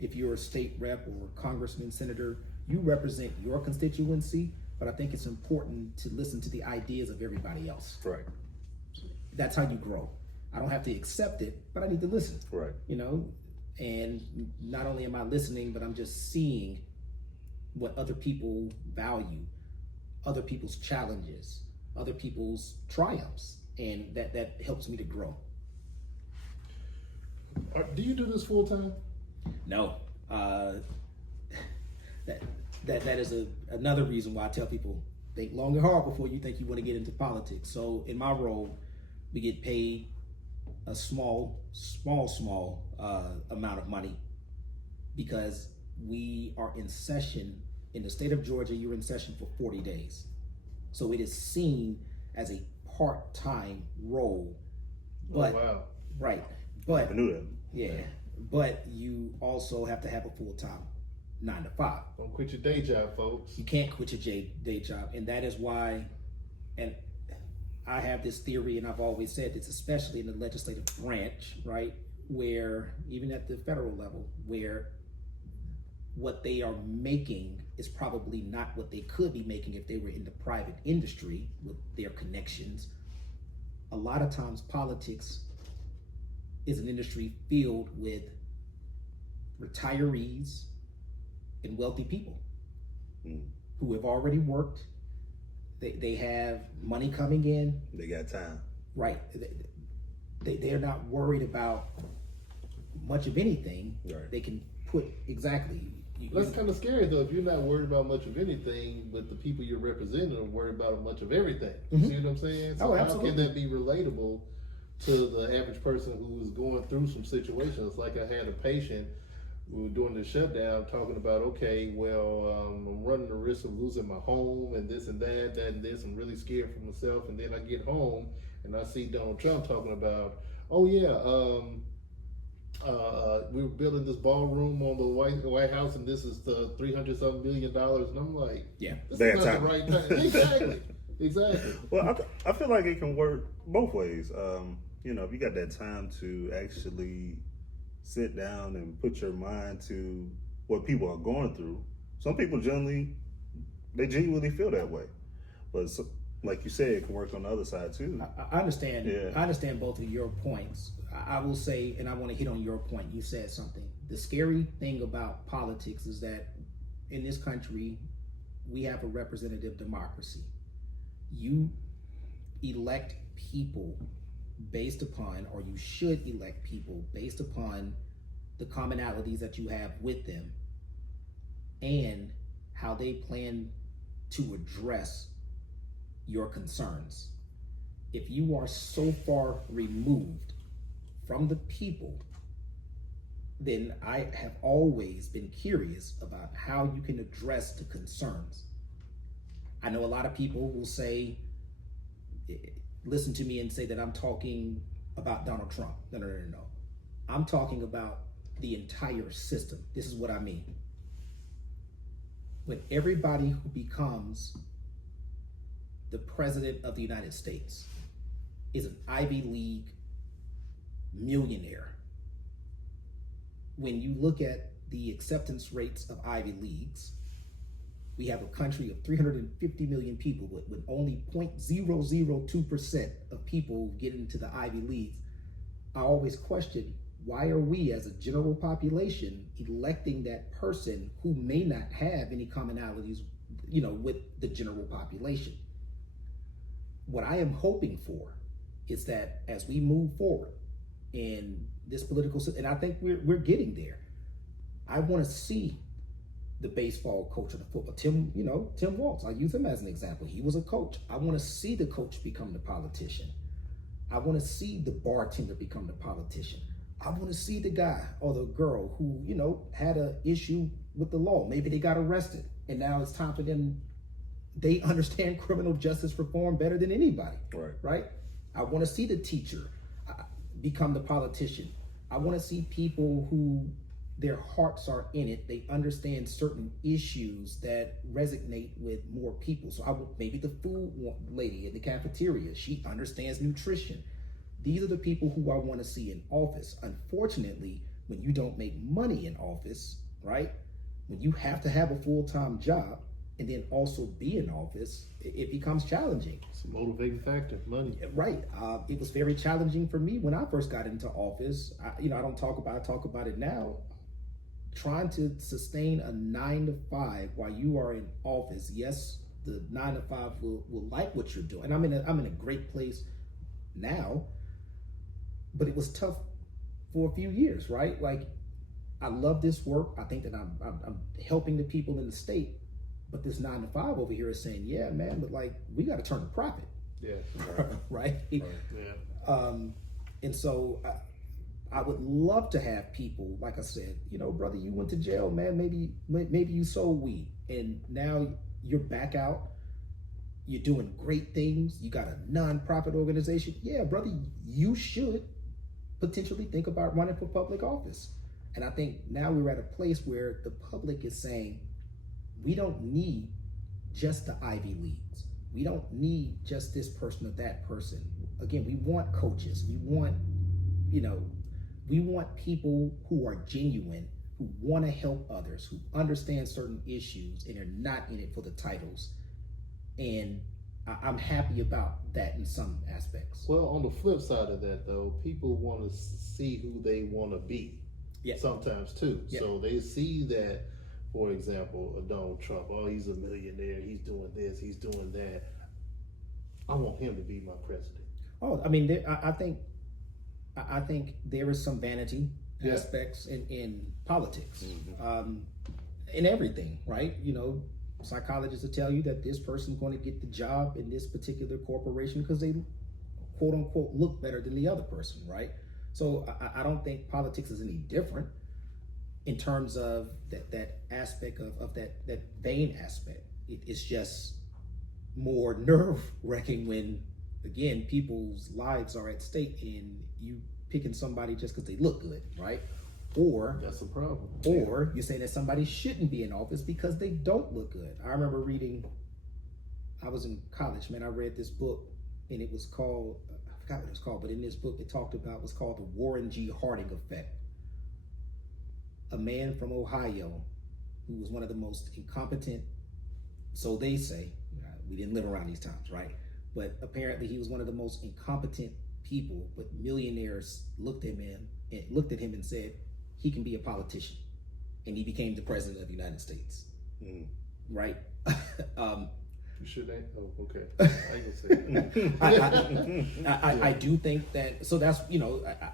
if you're a state rep or congressman, senator, you represent your constituency, but I think it's important to listen to the ideas of everybody else. Right. That's how you grow. I don't have to accept it, but I need to listen. Right. And not only am I listening, but I'm just seeing what other people value, other people's challenges, other people's triumphs, and that helps me to grow. Do you do this full time? No, that is another reason why I tell people, think long and hard before you think you want to get into politics. So in my role, we get paid a small amount of money because we are in session in the state of Georgia. You're in session for 40 days. So it is seen as a part-time role. But, oh, wow. Right. But I knew that. Yeah. But you also have to have a full-time 9 to 5. Don't quit your day job, folks. You can't quit your day job. And that is why, and I have this theory, and I've always said this, especially in the legislative branch, right? Where, even at the federal level, where what they are making is probably not what they could be making if they were in the private industry with their connections. A lot of times politics is an industry filled with retirees and wealthy people who have already worked. They have money coming in. They got time. Right. They're not worried about much of anything. Right. They can put exactly. That's kind of scary though. If you're not worried about much of anything, but the people you're representing are worried about much of everything. You see what I'm saying? So how can that be relatable to the average person who is going through some situations? Like I had a patient during the shutdown talking about, okay, well, I'm running the risk of losing my home and this and that and this. I'm really scared for myself. And then I get home and I see Donald Trump talking about, oh yeah, we were building this ballroom on the White House, and this is the $300-something million. And I'm like, yeah, this is not time. the right time. Exactly. Exactly. Well, I feel like it can work both ways. You know, if you got that time to actually sit down and put your mind to what people are going through, some people genuinely feel that way. But like you said, it can work on the other side too. I understand. Yeah. I understand both of your points. I will say, and I want to hit on your point. You said something. The scary thing about politics is that in this country, we have a representative democracy. You elect people based upon, or you should elect people based upon the commonalities that you have with them and how they plan to address your concerns. If you are so far removed from the people, then I have always been curious about how you can address the concerns. I know a lot of people will say, listen to me and say that I'm talking about Donald Trump. No. I'm talking about the entire system. This is what I mean. When everybody who becomes the president of the United States is an Ivy League millionaire, when you look at the acceptance rates of Ivy Leagues, we have a country of 350 million people with only 0.002% of people get into the Ivy Leagues. I always question, why are we as a general population electing that person who may not have any commonalities, with the general population? What I am hoping for is that as we move forward in this political system, and I think we're getting there, I want to see the baseball coach of the football, Tim Waltz. I use him as an example. He was a coach. I want to see the coach become the politician. I want to see the bartender become the politician. I want to see the guy or the girl who, had an issue with the law. Maybe they got arrested and now it's time for them. They understand criminal justice reform better than anybody. Right? I want to see the teacher become the politician. I want to see people who their hearts are in it. They understand certain issues that resonate with more people. So maybe the food lady in the cafeteria, she understands nutrition. These are the people who I want to see in office. Unfortunately, when you don't make money in office, right? When you have to have a full-time job and then also be in office, it becomes challenging. It's a motivating factor, money. Right. It was very challenging for me when I first got into office. I talk about it now. Trying to sustain a 9 to 5 while you are in office. Yes, the 9 to 5 will like what you're doing. I'm in a great place now, but it was tough for a few years, right? Like, I love this work. I think that I'm helping the people in the state, but this 9 to 5 over here is saying, yeah, man, but like, we got to turn a profit. Yeah. Right? Yeah. And so I would love to have people, like I said, brother, you went to jail, man. Maybe you sold weed and now you're back out. You're doing great things. You got a nonprofit organization. Yeah, brother, you should potentially think about running for public office. And I think now we're at a place where the public is saying, we don't need just the Ivy Leagues. We don't need just this person or that person. Again, we want coaches. We want people who are genuine, who want to help others, who understand certain issues and are not in it for the titles. And I'm happy about that in some aspects. Well, on the flip side of that, though, people want to see who they want to be. Yeah. Sometimes too. Yeah. So they see that, for example, a Donald Trump, oh, he's a millionaire, he's doing this, he's doing that. I want him to be my president. Oh, I mean, I think there is some vanity aspects in politics, in everything, right? Psychologists will tell you that this person's going to get the job in this particular corporation because they, quote unquote, look better than the other person, right? So I don't think politics is any different in terms of that aspect of that vain aspect. It's just more nerve-wracking when, again, people's lives are at stake and you picking somebody just because they look good, right? Or that's a problem. Or you're saying that somebody shouldn't be in office because they don't look good. I remember reading I was in college, man, I read this book, and it was called, I forgot what it was called, but in this book it talked about what's called the Warren G. Harding effect. A man from Ohio who was one of the most incompetent, so they say, we didn't live around these times, right? But apparently he was one of the most incompetent people, but millionaires looked at him and said, he can be a politician. And he became the president of the United States. Right? You should ain't. Oh, okay. I can say I do think that, so that's,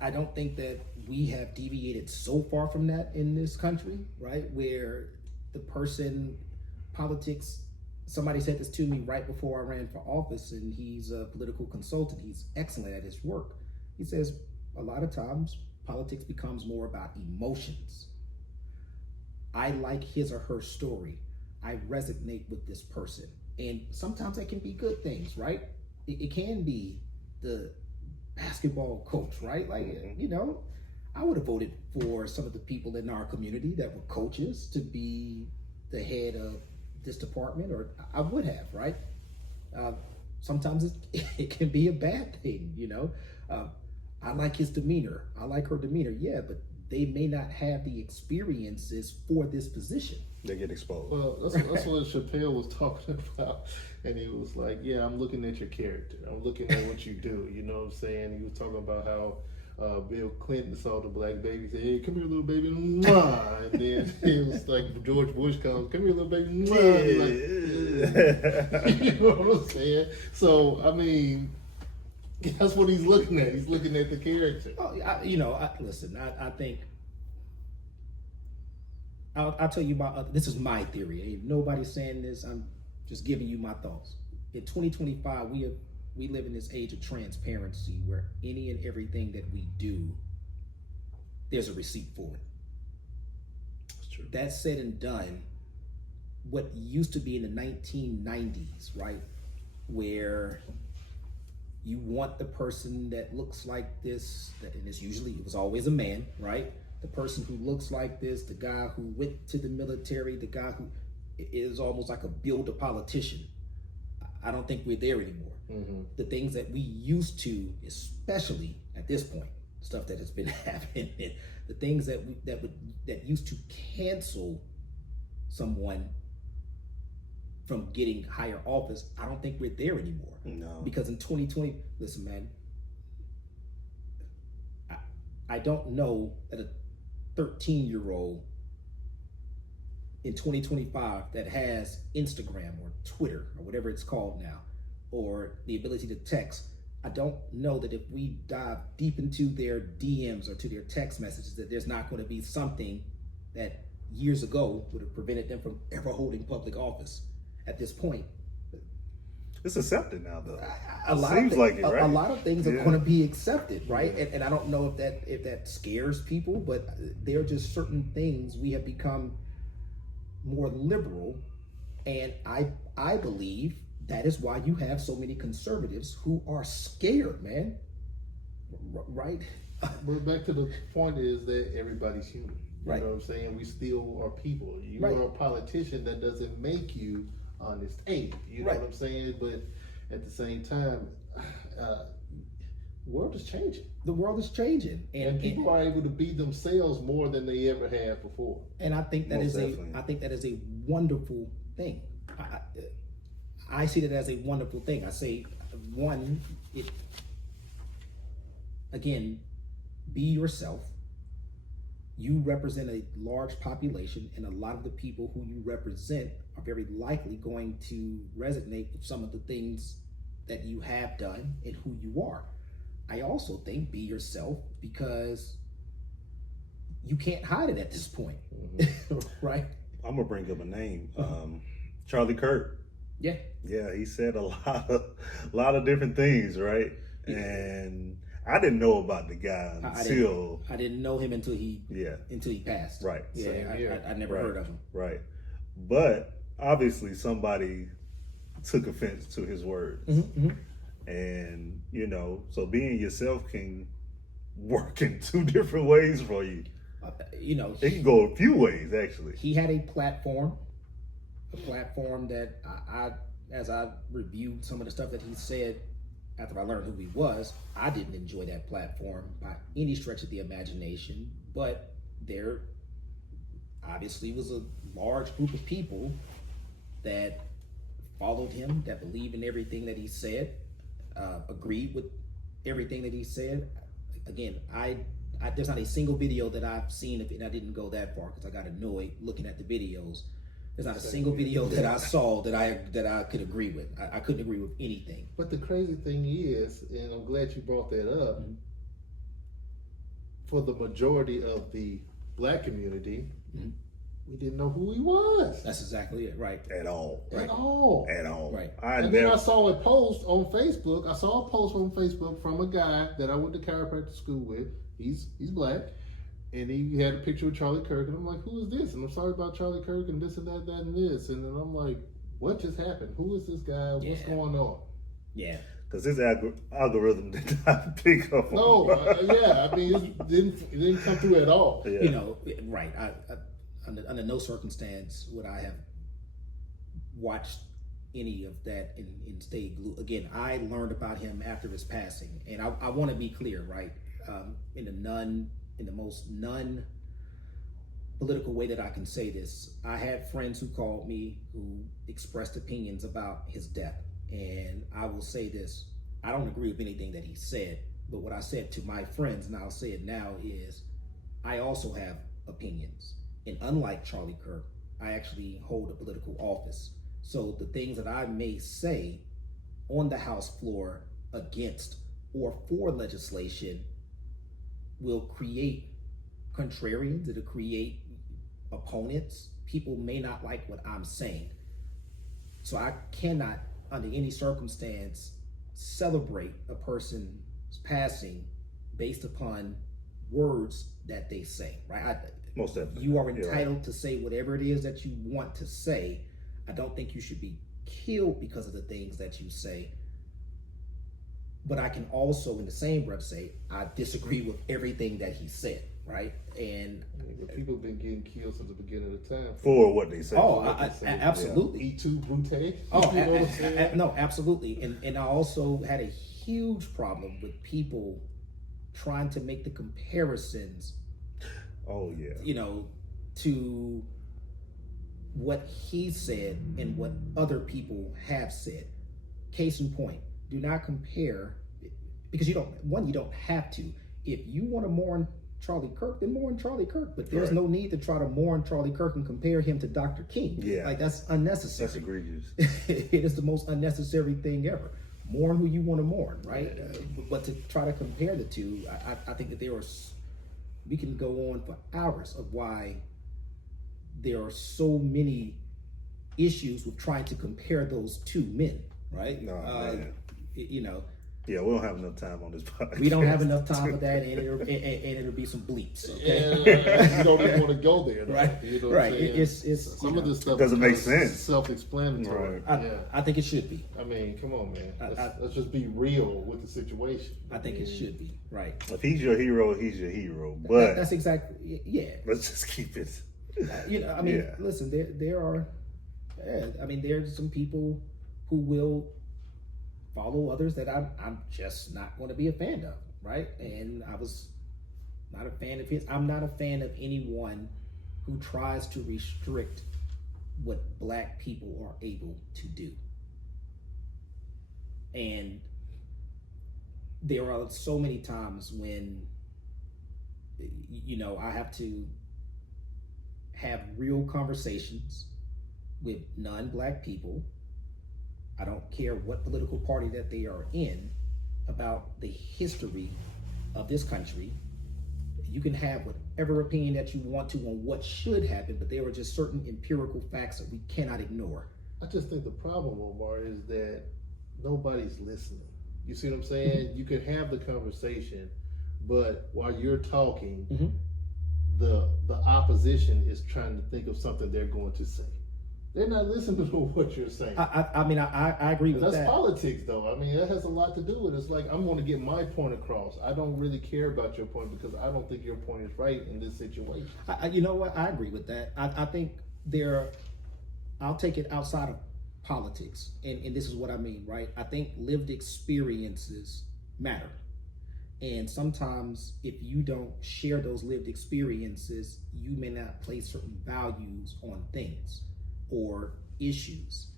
I don't think that we have deviated so far from that in this country, right? Where the person, politics, somebody said this to me right before I ran for office, and he's a political consultant. He's excellent at his work. He says a lot of times politics becomes more about emotions. I like his or her story. I resonate with this person. And sometimes that can be good things, right? It can be the basketball coach, right? Like, I would have voted for some of the people in our community that were coaches to be the head of this department, or I would have, right? Sometimes it can be a bad thing, I like his demeanor. I like her demeanor, yeah, but they may not have the experiences for this position. They get exposed. Well, that's what Chappelle was talking about. And he was like, yeah, I'm looking at your character. I'm looking at what you do. You know what I'm saying? He was talking about how Bill Clinton saw the black baby, said, hey, come here, little baby. Mwah. And then it was like George Bush comes, come here, little baby. Mwah. Like, you know what I'm saying? So, I mean, that's what he's looking at. He's looking at the character. Oh, listen, I think, I'll tell you this is my theory. If nobody's saying this, I'm just giving you my thoughts. In 2025, we live in this age of transparency where any and everything that we do, there's a receipt for it. That's true. That said and done, what used to be in the 1990s, right, where you want the person that looks like this, and it was always a man, right? The person who looks like this, the guy who went to the military, the guy who is almost like a build a politician. I don't think we're there anymore. Mm-hmm. The things that we used to, especially at this point, stuff that has been happening, the things that used to cancel someone from getting higher office, I don't think we're there anymore. No. Because in 2020, listen, man, I don't know that a 13-year-old in 2025 that has Instagram or Twitter or whatever it's called now, or the ability to text, I don't know that if we dive deep into their DMs or to their text messages, that there's not going to be something that years ago would have prevented them from ever holding public office. At this point, it's accepted now, though. A lot of things are going to be accepted, right? Yeah. And I don't know if that scares people, but there are just certain things we have become more liberal, and I believe that is why you have so many conservatives who are scared, man. Right? But back to the point is that everybody's human. You right. know what I'm saying? We still are people. You right. are a politician. That doesn't make you honest. You know right. what I'm saying? But at the same time, the world is changing. The world is changing, and people are able to be themselves more than they ever have before. And I think that is a wonderful thing. I see that as a wonderful thing. I say, again, be yourself. You represent a large population, and a lot of the people who you represent are very likely going to resonate with some of the things that you have done and who you are. I also think be yourself, because you can't hide it at this point, right? I'm gonna bring up a name, Charlie Kirk. Yeah, he said a lot of different things, right? Yeah. And I didn't know about the guy until I didn't know him until he passed. Right. Yeah, I never heard of him. Right. But obviously somebody took offense to his words. Mm-hmm. And, so being yourself can work in two different ways for you. It can go a few ways, actually. He had a platform that I as I reviewed some of the stuff that he said after I learned who he was, I didn't enjoy that platform by any stretch of the imagination. But there obviously was a large group of people that followed him, that believed in everything that he said, agreed with everything that he said. Again, there's not a single video that I've seen, and I didn't go that far because I got annoyed looking at the videos. There's not a single video that I saw that I could agree with. I couldn't agree with anything. But the crazy thing is, and I'm glad you brought that up, for the majority of the black community, we didn't know who he was. That's exactly it, right? At all. At all. At all. Right. Then I saw a post on Facebook. I saw a post on Facebook from a guy that I went to chiropractic school with. He's black. And he had a picture of Charlie Kirk. And I'm like, who is this? And I'm sorry about Charlie Kirk and this and that, that and this. And then I'm like, what just happened? Who is this guy? What's going on? Yeah. Because his algorithm did not pick up on No, I mean, it didn't come through at all. Yeah. You know, right. Under no circumstance would I have watched any of that and stayed glued. Again, I learned about him after his passing. And I want to be clear, right? In the most non-political way that I can say this, I had friends who called me who expressed opinions about his death. And I will say this, I don't agree with anything that he said, but what I said to my friends, and I'll say it now, is I also have opinions. And unlike Charlie Kirk, I actually hold a political office. So the things that I may say on the House floor against or for legislation will create contrarians, it'll create opponents. People may not like what I'm saying. So I cannot, under any circumstance, celebrate a person's passing based upon words that they say, right? Most definitely. You are entitled to say whatever it is that you want to say. I don't think you should be killed because of the things that you say. But I can also, in the same breath, say I disagree with everything that he said, right? And people have been getting killed since the beginning of the time. For what they say. oh, absolutely. E2 Brute. Oh, You know what I'm saying? no, absolutely. And I also had a huge problem with people trying to make the comparisons, Oh, yeah. you know, to what he said and what other people have said. Case in point, do not compare, because you don't have to. If you want to mourn Charlie Kirk, then mourn Charlie Kirk. But there's no need to try to mourn Charlie Kirk and compare him to Dr. King. Yeah. Like, that's unnecessary. That's egregious. It is the most unnecessary thing ever. Mourn who you want to mourn, right? But to try to compare the two, I think that we can go on for hours of why there are so many issues with trying to compare those two men, right? No, man. You know, Yeah, we don't have enough time on this podcast. we don't have enough time for that, and it'll be some bleeps. Okay, And you don't even want to go there, though. right, You know right. what I'm saying? It's Some of this stuff Doesn't make becomes sense. self-explanatory. Right. I think it should be. I mean, come on, man. I- Let's just be real with the situation. I think it should be, right. If he's your hero, he's your hero. But That's exactly, yeah. let's just keep it. You know, I mean, Yeah. listen, there are, there's some people who will follow others that I'm just not going to be a fan of, right? And I was not a fan of his. I'm not a fan of anyone who tries to restrict what black people are able to do. And there are so many times when, you know, I have to have real conversations with non-black people. I don't care what political party that they are in, about the history of this country. You can have whatever opinion that you want to on what should happen, but there are just certain empirical facts that we cannot ignore. I just think the problem, Omar, is that nobody's listening. You see what I'm saying? You can have the conversation, but while you're talking, the opposition is trying to think of something they're going to say. They're not listening to what you're saying. I agree with That's that. politics, though. I mean, that has a lot to do with it. It's like, I'm going to get my point across. I don't really care about your point because I don't think your point is right in this situation. You know what? I agree with that. I think I'll take it outside of politics, and this is what I mean, right? I think lived experiences matter. And sometimes if you don't share those lived experiences, you may not place certain values on things or issues.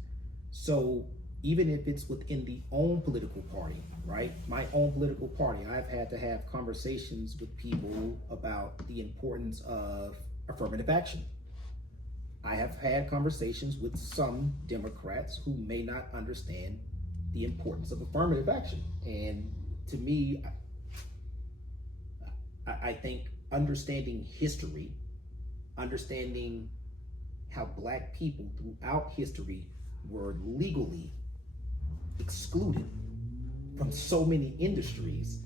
So even if it's within the own political party, right? My own political party, I've had to have conversations with people about the importance of affirmative action. I have had conversations with some Democrats who may not understand the importance of affirmative action. And to me, I think understanding history, understanding how Black people throughout history were legally excluded from so many industries,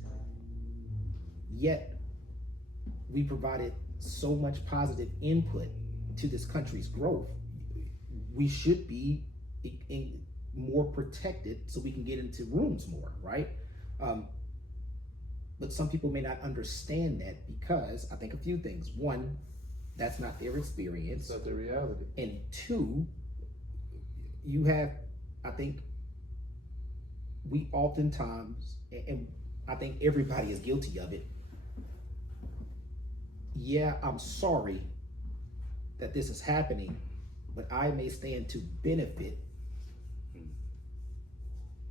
yet we provided so much positive input to this country's growth. We should be more protected so we can get into rooms more, right? But some people may not understand that because I think a few things. One, that's not their experience. It's not the reality. And two, you have, I think, we oftentimes, and I think everybody is guilty of it. Yeah, I'm sorry that this is happening, but I may stand to benefit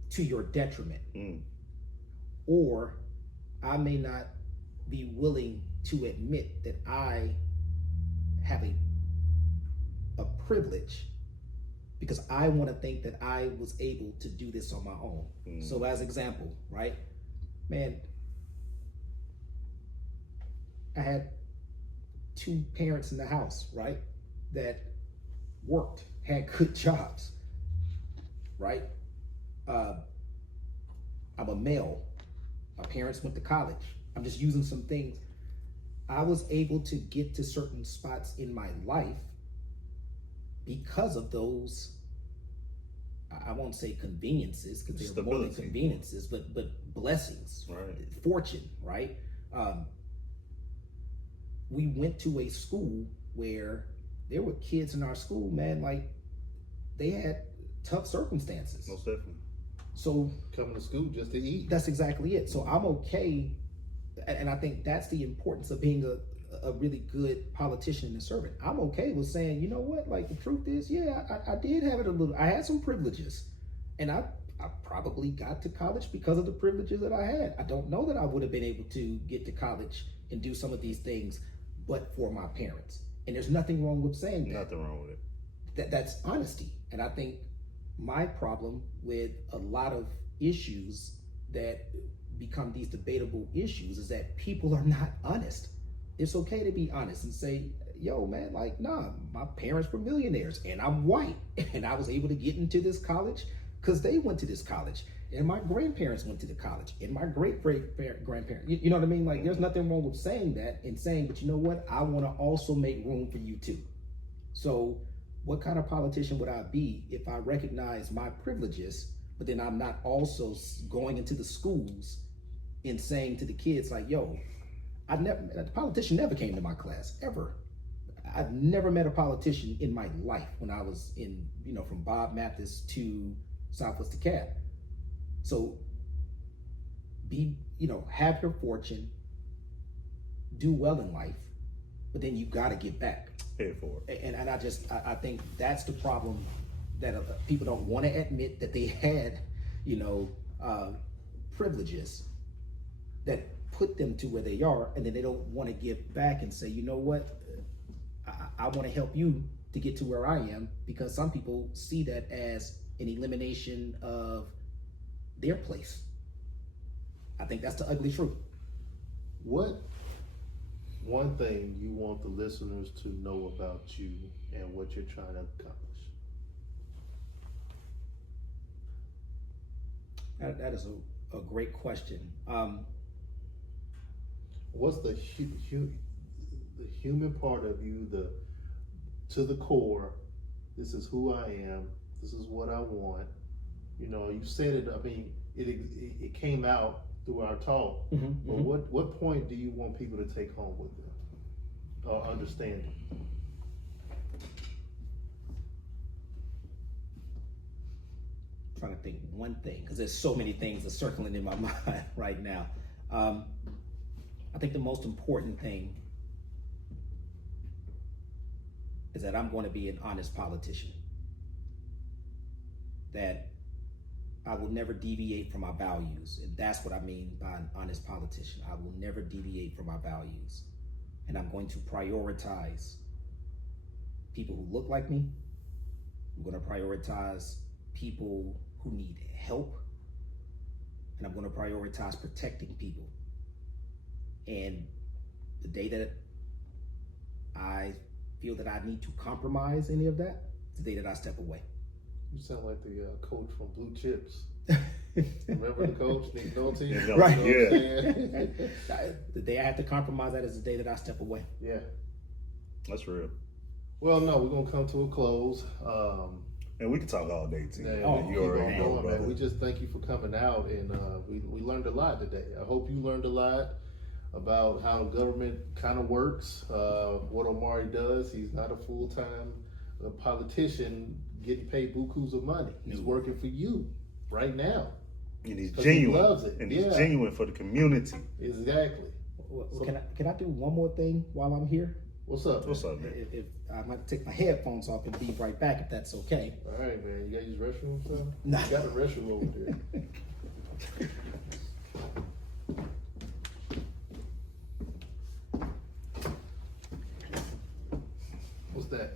to your detriment. Or I may not be willing to admit that I have a privilege because I want to think that I was able to do this on my own. So as example, right? Man, I had 2 parents in the house, right? That worked, had good jobs, right? I'm a male. My parents went to college. I'm just using some things. I was able to get to certain spots in my life because of those, I won't say conveniences, because they're more than conveniences, but blessings, right? Fortune, right? We went to a school where there were kids in our school, man, like they had tough circumstances. Most definitely. So Coming to school just to eat. that's exactly it. So I'm okay, and I think that's the importance of being a really good politician and servant. I'm okay with saying, you know what, like the truth is, yeah, I did have it a little, I had some privileges, and I probably got to college because of the privileges that I had. I don't know that I would have been able to get to college and do some of these things, but for my parents. And there's nothing wrong with saying that. Nothing wrong with it. That's honesty. And I think my problem with a lot of issues that become these debatable issues is that people are not honest. It's okay to be honest and say, yo, man, like, nah, my parents were millionaires and I'm white and I was able to get into this college because they went to this college, and my grandparents went to the college, and my great-great-grandparents. You know what I mean? Like, there's nothing wrong with saying that and saying, but you know what? I want to also make room for you too. So what kind of politician would I be if I recognize my privileges, but then I'm not also going into the schools and saying to the kids like, yo, the politician never came to my class, ever. I've never met a politician in my life when I was in, from Bob Mathis to Southwest DeKalb. So have your fortune, do well in life, but then you got to give back. Pay for it. And I think that's the problem, that people don't want to admit that they had, privileges that put them to where they are, and then they don't want to give back and say, you know what, I want to help you to get to where I am, because some people see that as an elimination of their place. I think that's the ugly truth. What one thing you want the listeners to know about you and what you're trying to accomplish? That is a great question. What's the human part of you, to the core? This is who I am. This is what I want. You said it. I mean, it came out through our talk. But what point do you want people to take home with them or understand it? trying to think one thing, because there's so many things that are circling in my mind right now. I think the most important thing is that I'm going to be an honest politician. That I will never deviate from my values. And that's what I mean by an honest politician. I will never deviate from my values. And I'm going to prioritize people who look like me. I'm going to prioritize people who need help. And I'm going to prioritize protecting people. And the day that I feel that I need to compromise any of that, it's the day that I step away. You sound like the coach from Blue Chips. Remember the coach, Nick Nolte? Right. Yeah. The day I have to compromise that is the day that I step away. Yeah. That's real. Well, no, we're gonna come to a close. And we can talk all day too. Yeah, Oh, you already know, man. brother. We just thank you for coming out, and we learned a lot today. I hope you learned a lot about how government kind of works, what Omari does. He's not a full-time politician getting paid bukus of money. He's working for you right now. And he's 'Cause genuine. He loves it. And yeah, he's genuine for the community. exactly. Well, So- can I do one more thing while I'm here? What's up? What's up, man? If I might take my headphones off and be right back, if that's okay. All right, man. You got to use restroom stuff? Nah. You got the restroom over there. What's that?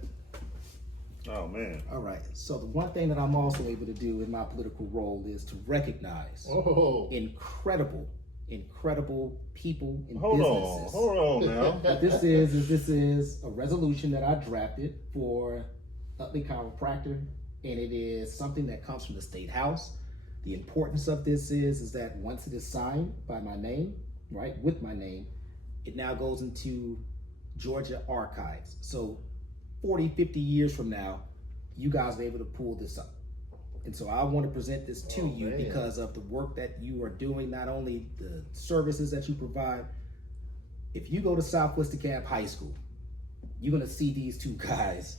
Oh man. All right. So the one thing that I'm also able to do in my political role is to recognize Oh, incredible people and Hold businesses. on now. What this is a resolution that I drafted for Utley Chiropractor, and it is something that comes from the State House. The importance of this is that once it is signed by my name, right, with my name, it now goes into Georgia archives. So 40, 50 years from now, you guys are able to pull this up. And so I want to present this to you man. because of the work that you are doing, not only the services that you provide. If you go to Southwest DeKalb High School, you're going to see these two guys'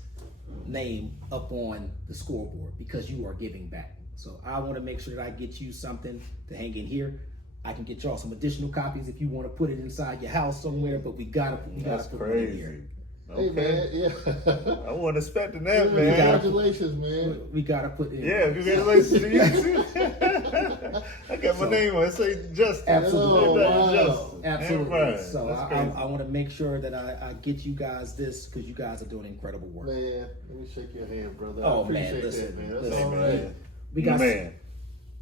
name up on the scoreboard because you are giving back. So I want to make sure that I get you something to hang in here. I can get y'all some additional copies if you want to put it inside your house somewhere, but we gotta That's put it in here. crazy. hey, man. Yeah. I wasn't expecting that, Yeah, man. Congratulations, man. We gotta put it in. Yeah, congratulations to you too. I got my name on it. Say Justin. Absolutely. Oh, wow. Justin. Absolutely. Right. So That's I crazy. want to make sure that I get you guys this because you guys are doing incredible work. Man, let me shake your hand, brother. Oh, I appreciate man, listen, that, man. That's listen, all Hey, right. man. We You got man.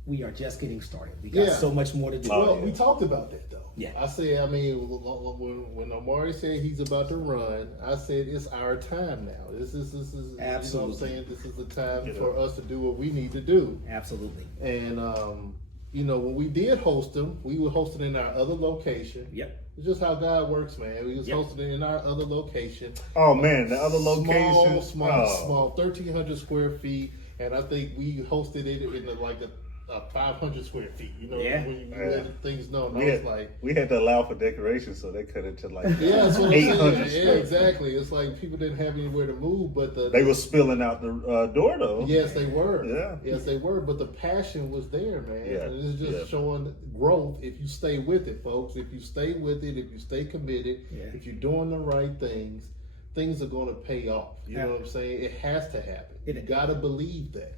we are just getting started. We got Yeah. so much more to do. Oh, Well, yeah. we talked about that though. Yeah. I said, I mean, when Omari said he's about to run, I said it's our time now. This is Absolutely. You know what I'm saying? This is the time Get for up. us to do what we need to do. Absolutely. And you know, when we did host them, we were hosted in our other location. Yep. It's just how God works, man. We was Yep. hosted in our other location. Oh man, the other location. Small, 1,300 square feet, and I think we hosted it in like a 500 square feet. You know, Yeah. when you Yeah. let things known, I We was had, like, we had to allow for decoration, so they cut it to like yeah, that's what I'm 800 saying. square Yeah, feet. exactly. It's like people didn't have anywhere to move, but They were spilling out the door though. yes, they were. Yeah. Yes, they were. But the passion was there, man. Yeah. And it's just Yeah. showing growth if you stay with it, folks. If you stay with it, if you stay committed, Yeah. if you're doing the right things, things are going to pay off. You Yeah. know what I'm saying? It has to happen. It- You got to believe that.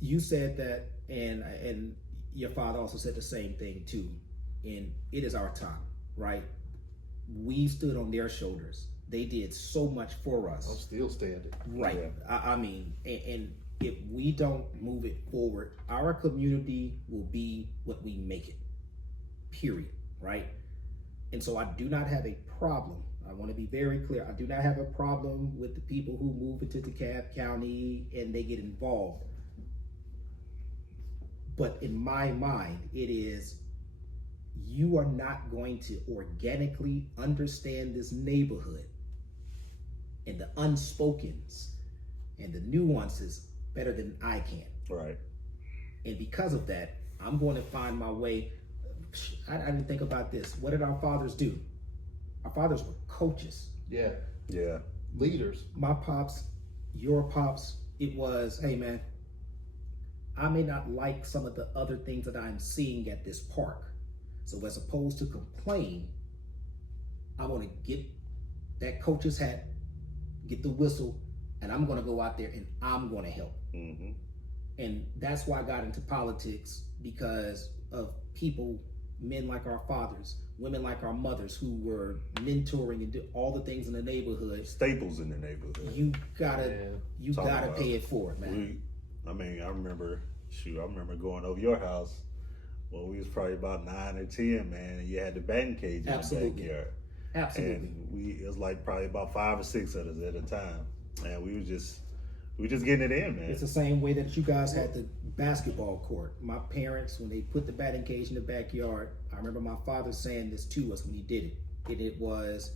You said that, and your father also said the same thing too. And it is our time, right? We stood on their shoulders. They did so much for us. I'm still standing. Right. Yeah. I mean, and if we don't move it forward, our community will be what we make it. Period. Right. And so I do not have a problem. I want to be very clear. I do not have a problem with the people who move into DeKalb County and they get involved. But in my mind, it is you are not going to organically understand this neighborhood and the unspokens and the nuances better than I can. Right. And because of that, I'm going to find my way. I didn't think about this. What did our fathers do? Our fathers were coaches. Yeah. Yeah. Leaders. My pops, your pops, it was, hey man, I may not like some of the other things that I'm seeing at this park. So as opposed to complain, I want to get that coach's hat, get the whistle, and I'm going to go out there and I'm going to help. Mm-hmm. And that's why I got into politics, because of people, men like our fathers, women like our mothers, who were mentoring and did all the things in the neighborhood. Staples in the neighborhood. You gotta pay it forward, man. I remember going over your house when we was probably about 9 or 10, man, and you had the batting cage in the backyard. Absolutely. And it was like probably about 5 or 6 of us at a time. And we were just getting it in, man. It's the same way that you guys had the basketball court. My parents, when they put the batting cage in the backyard, I remember my father saying this to us when he did it. And it was,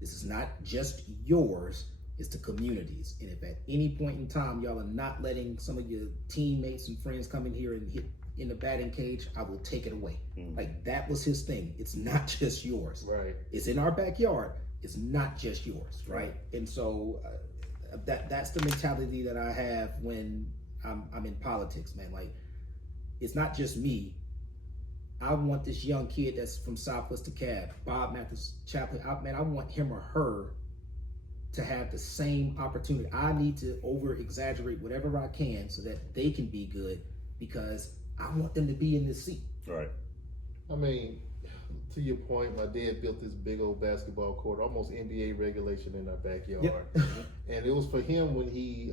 this is not just yours, it's the community's. And if at any point in time y'all are not letting some of your teammates and friends come in here and hit in the batting cage, I will take it away. Like, that was his thing. It's not just yours. Right. It's in our backyard. It's not just yours, right? And so that's the mentality that I have when I'm in politics, man. Like, it's not just me. I want this young kid that's from Southwest DeKalb, Bob Mathis Chaplain. I want him or her to have the same opportunity. I need to over exaggerate whatever I can so that they can be good, because I want them to be in this seat. Right. I mean, to your point, my dad built this big old basketball court, almost NBA regulation, in our backyard. Yep. And it was for him when he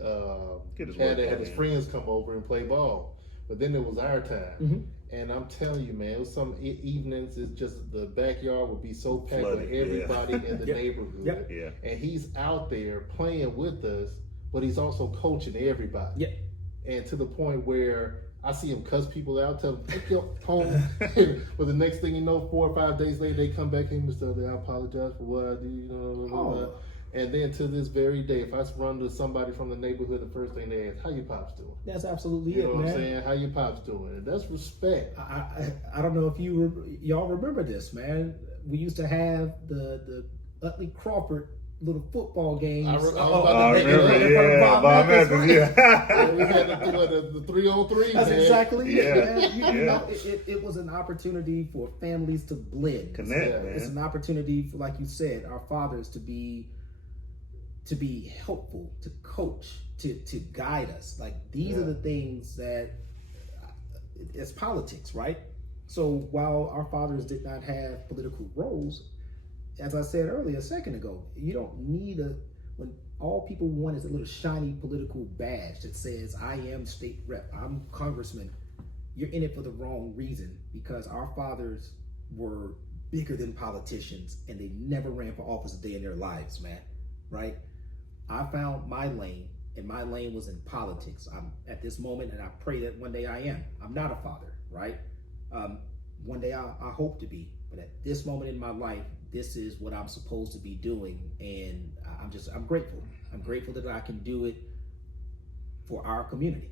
had his in. friends come over and play ball. But then it was our time. Mm-hmm. And I'm telling you, man, it was some evenings, it's just the backyard would be so packed Flooded, with everybody in the Yep. neighborhood. Yep. Yeah. And he's out there playing with us, but he's also coaching everybody. Yep. And to the point where I see him cuss people out, tell them, take your home. But the next thing you know, 4 or 5 days later, they come back in, Mr. I apologize for what I did, Oh. And then to this very day, if I run to somebody from the neighborhood, the first thing they ask, how your pops doing? That's absolutely You know it, what man. I'm saying? How your pops doing? And that's respect. I don't know if y'all remember this, man. We used to have the Omari Crawford little football games. I remember, Bob Mathis, we had the 3-on-3. That's man. exactly it, Yeah. man. You know, it was an opportunity for families to blend. Connect, man. It's an opportunity for, like you said, our fathers to be helpful, to coach, to guide us. Like, these are the things that it's politics, right? So while our fathers did not have political roles, as I said earlier a second ago, you don't need when all people want is a little shiny political badge that says, I am state rep, I'm congressman. You're in it for the wrong reason, because our fathers were bigger than politicians, and they never ran for office a day in their lives, man, right? I found my lane, and my lane was in politics. I'm at this moment, and I pray that one day I am. I'm not a father, right? One day I hope to be, but at this moment in my life, this is what I'm supposed to be doing, and I'm grateful. I'm grateful that I can do it for our community.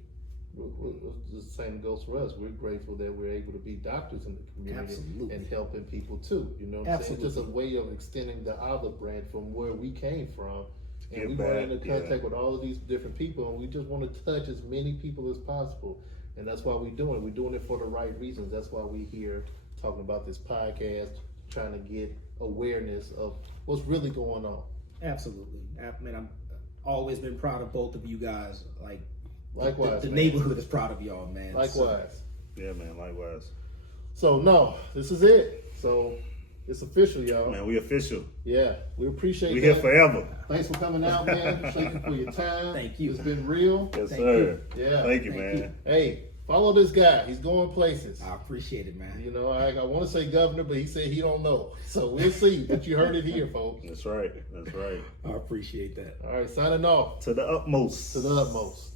The same goes for us. We're grateful that we're able to be doctors in the community. Absolutely. And helping people too. You know what I'm saying? Just a way of extending the olive branch from where we came from. And we went into contact with all of these different people, and we just want to touch as many people as possible. And that's why we're doing it. We're doing it for the right reasons. That's why we're here talking about this podcast, trying to get awareness of what's really going on. Absolutely. I mean, I'm always been proud of both of you guys. Like, Likewise, the man. neighborhood is proud of y'all, man. Likewise. Yeah, man, likewise. So no, this is it. So it's official, y'all. Man, we official. Yeah, we appreciate We that. here forever. Thanks for coming out, man. Thank you for your time. Thank you. It's been real. Yes, Thank sir. Yeah. Thank you, Thank man. you. Hey, follow this guy. He's going places. I appreciate it, man. You know, I want to say governor, but he said he don't know. So we'll see. But you heard it here, folks. That's right. That's right. I appreciate that. All right, signing off To the utmost. to the utmost.